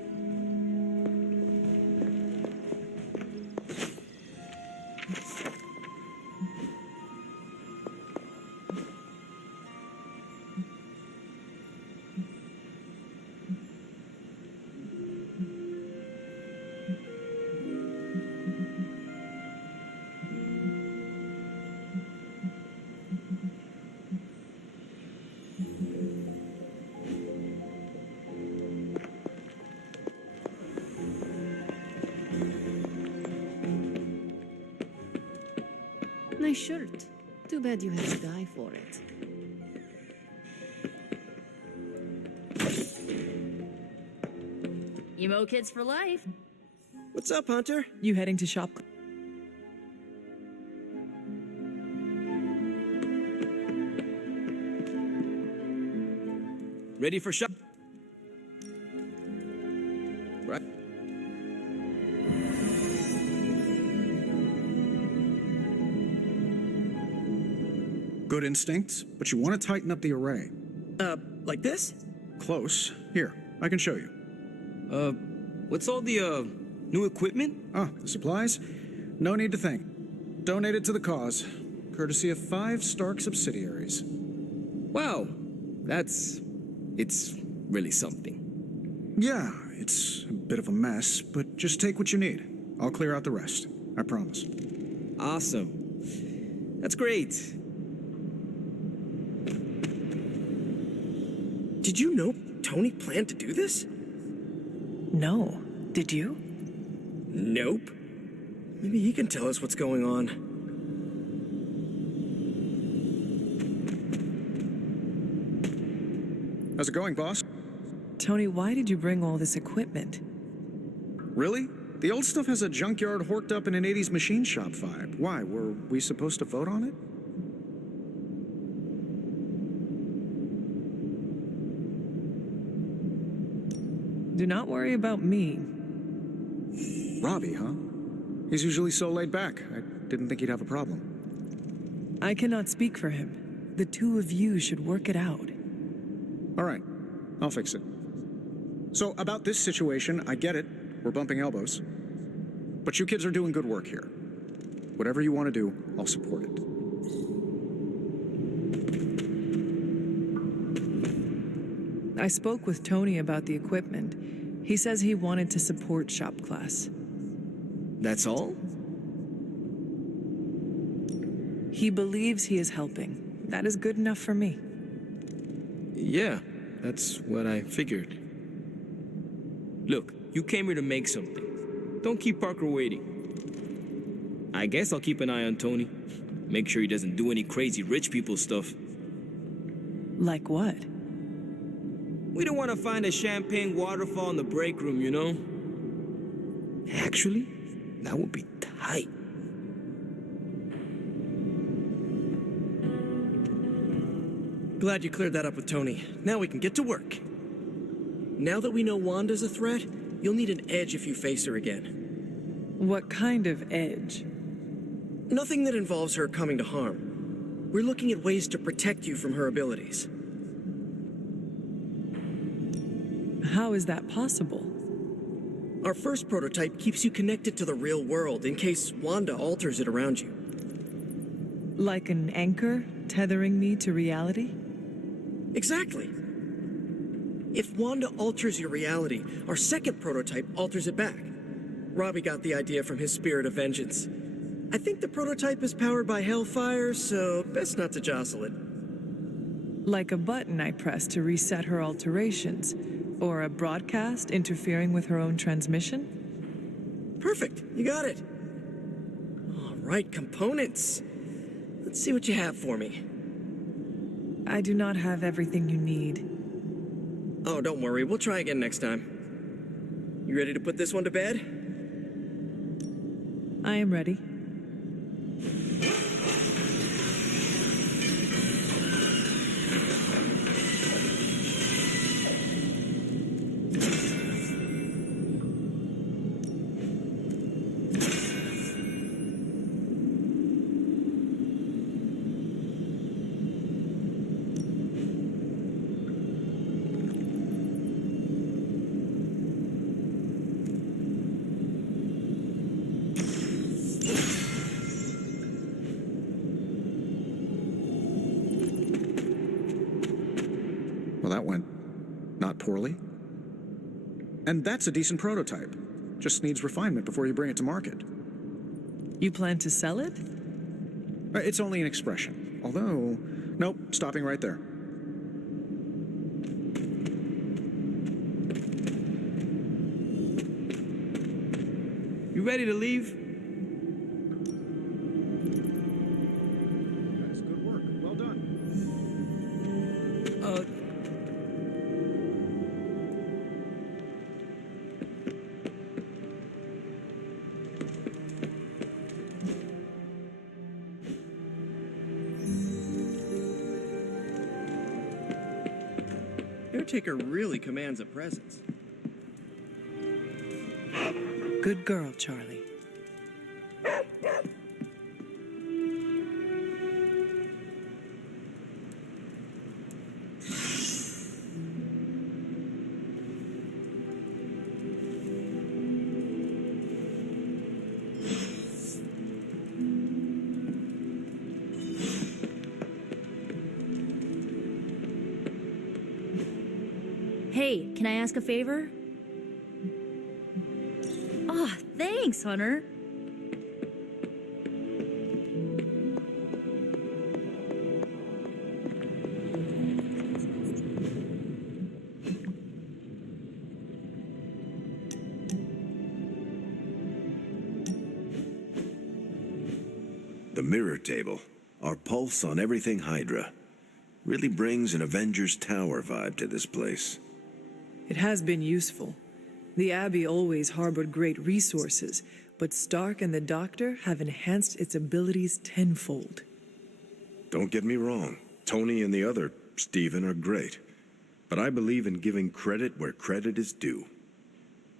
Nice shirt. Too bad you had to die for it. Emo kids for life. What's up, Hunter? You heading to shop? Ready for shop? Right. Good instincts, but you want to tighten up the array. Like this? Close. Here, I can show you. What's all the, new equipment? Oh, the supplies? No need to think. Donated to the cause, courtesy of 5 Stark subsidiaries. Wow, it's really something. Yeah, it's a bit of a mess, but just take what you need. I'll clear out the rest. I promise. Awesome. That's great. Did you know Tony planned to do this? No. Did you? Nope. Maybe he can tell us what's going on. How's it going, boss? Tony, why did you bring all this equipment? Really? The old stuff has a junkyard horked up in an 80s machine shop vibe. Why? Were we supposed to vote on it? Do not worry about me. Robbie, huh? He's usually so laid back. I didn't think he'd have a problem. I cannot speak for him. The two of you should work it out. All right, I'll fix it. So, about this situation, I get it. We're bumping elbows. But you kids are doing good work here. Whatever you want to do, I'll support it. I spoke with Tony about the equipment. He says he wanted to support shop class. That's all? He believes he is helping. That is good enough for me. Yeah, that's what I figured. Look, you came here to make something. Don't keep Parker waiting. I guess I'll keep an eye on Tony. Make sure he doesn't do any crazy rich people stuff. Like what? We don't want to find a champagne waterfall in the break room, you know? Actually, that would be tight. Glad you cleared that up with Tony. Now we can get to work. Now that we know Wanda's a threat, you'll need an edge if you face her again. What kind of edge? Nothing that involves her coming to harm. We're looking at ways to protect you from her abilities. How is that possible? Our first prototype keeps you connected to the real world in case Wanda alters it around you. Like an anchor tethering me to reality? Exactly. If Wanda alters your reality, our second prototype alters it back. Robbie got the idea from his spirit of vengeance. I think the prototype is powered by hellfire, so best not to jostle it. Like a button I press to reset her alterations, or a broadcast interfering with her own transmission? Perfect, you got it. All right, components. Let's see what you have for me. I do not have everything you need. Oh, don't worry, we'll try again next time. You ready to put this one to bed? I am ready. Well, that went not poorly. And that's a decent prototype. Just needs refinement before you bring it to market. You plan to sell it? It's only an expression. Although, nope, stopping right there. You ready to leave? caretaker really commands a presence. Good girl, Charlie. Hey, can I ask a favor? Aw, thanks, Hunter. The mirror table, our pulse on everything Hydra, really brings an Avengers Tower vibe to this place. It has been useful. The Abbey always harbored great resources, but Stark and the Doctor have enhanced its abilities tenfold. Don't get me wrong, Tony and the other Stephen are great, but I believe in giving credit where credit is due.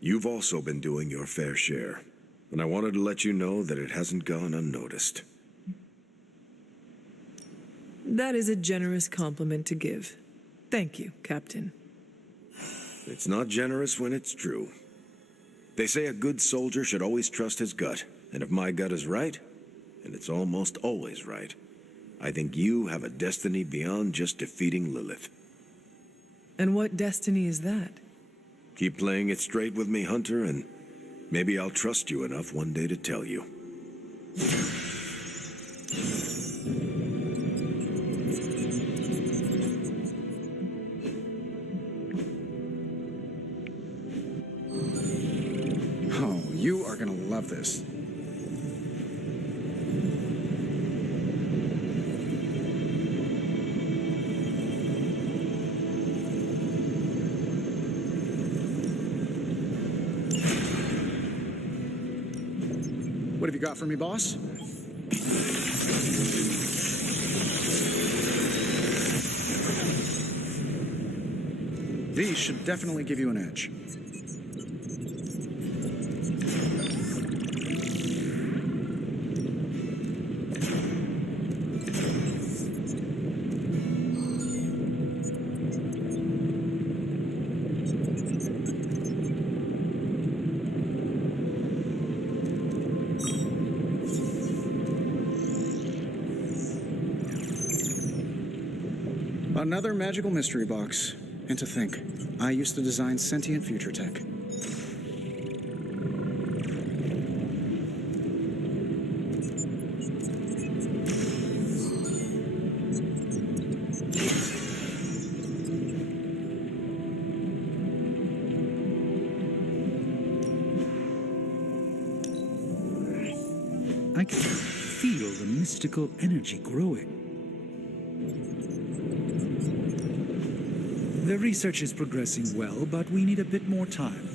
You've also been doing your fair share, and I wanted to let you know that it hasn't gone unnoticed. That is a generous compliment to give. Thank you, Captain. It's not generous when it's true. They say a good soldier should always trust his gut, and if my gut is right, and it's almost always right, I think you have a destiny beyond just defeating Lilith. And what destiny is that? Keep playing it straight with me, Hunter, and maybe I'll trust you enough one day to tell you. Oh, you are gonna love this. What have you got for me, boss? These should definitely give you an edge. Another magical mystery box. And to think, I used to design sentient future tech. I can feel the mystical energy growing. The research is progressing well, but we need a bit more time.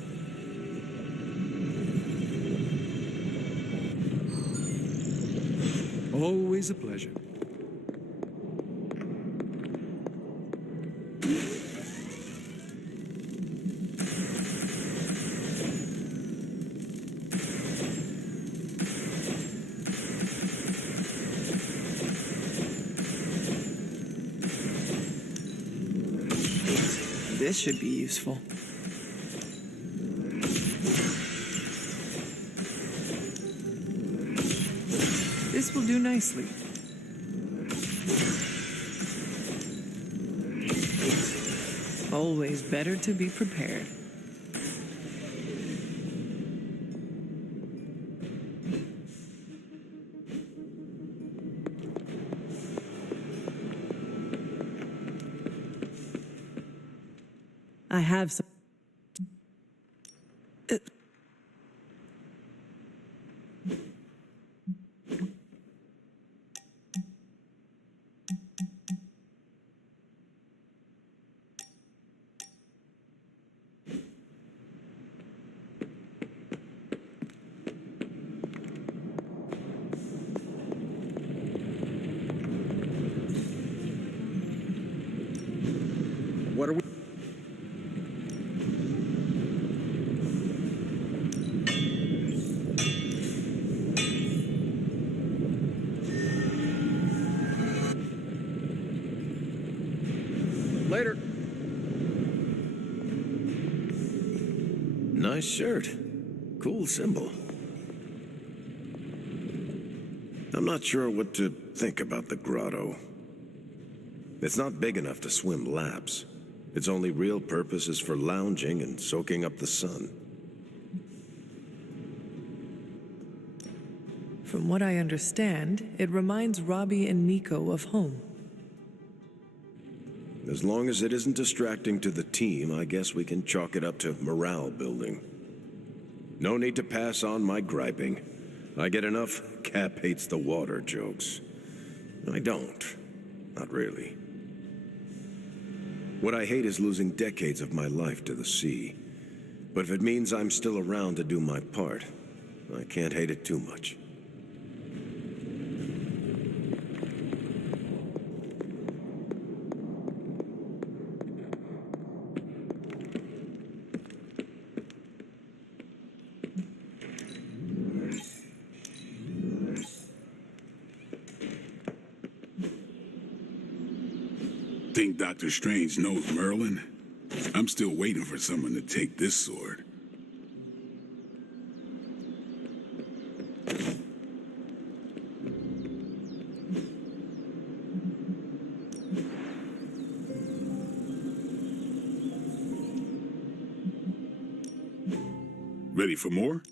Always a pleasure. This should be useful. This will do nicely. Always better to be prepared. I have some. What are we? Nice shirt. Cool symbol. I'm not sure what to think about the grotto. It's not big enough to swim laps. Its only real purpose is for lounging and soaking up the sun. From what I understand, it reminds Robbie and Nico of home. As long as it isn't distracting to the team, I guess we can chalk it up to morale building. No need to pass on my griping. I get enough Cap hates the water jokes. I don't. Not really. What I hate is losing decades of my life to the sea. But if it means I'm still around to do my part, I can't hate it too much. Think Dr. Strange knows Merlin? I'm still waiting for someone to take this sword. Ready for more?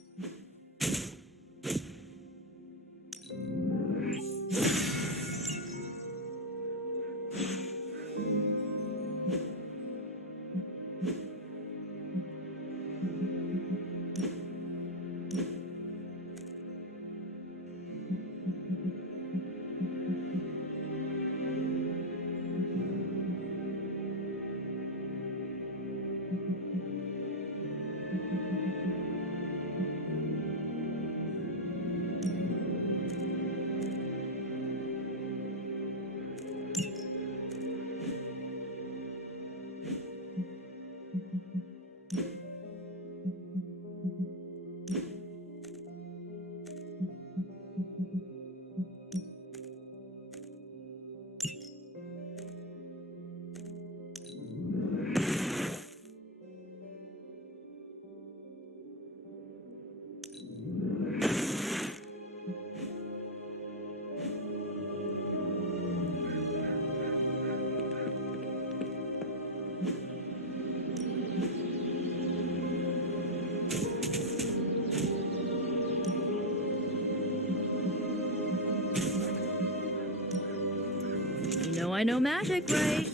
I know magic, right?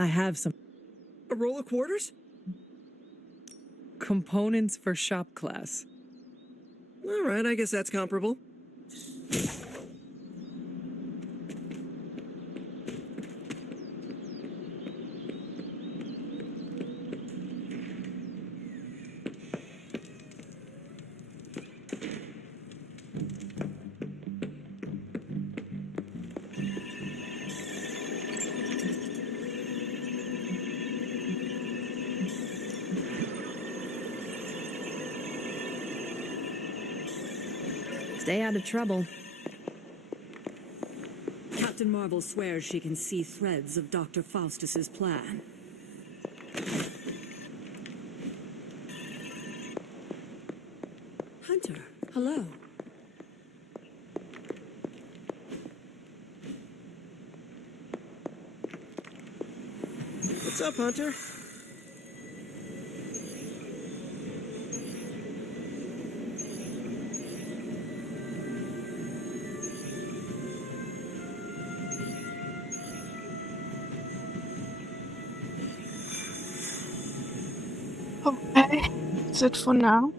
I have some A roll of quarters? components for shop class. All right, I guess that's comparable. Stay out of trouble. Captain Marvel swears she can see threads of Dr. Faustus's plan. Hunter, hello. What's up, Hunter? Okay, that's it for now.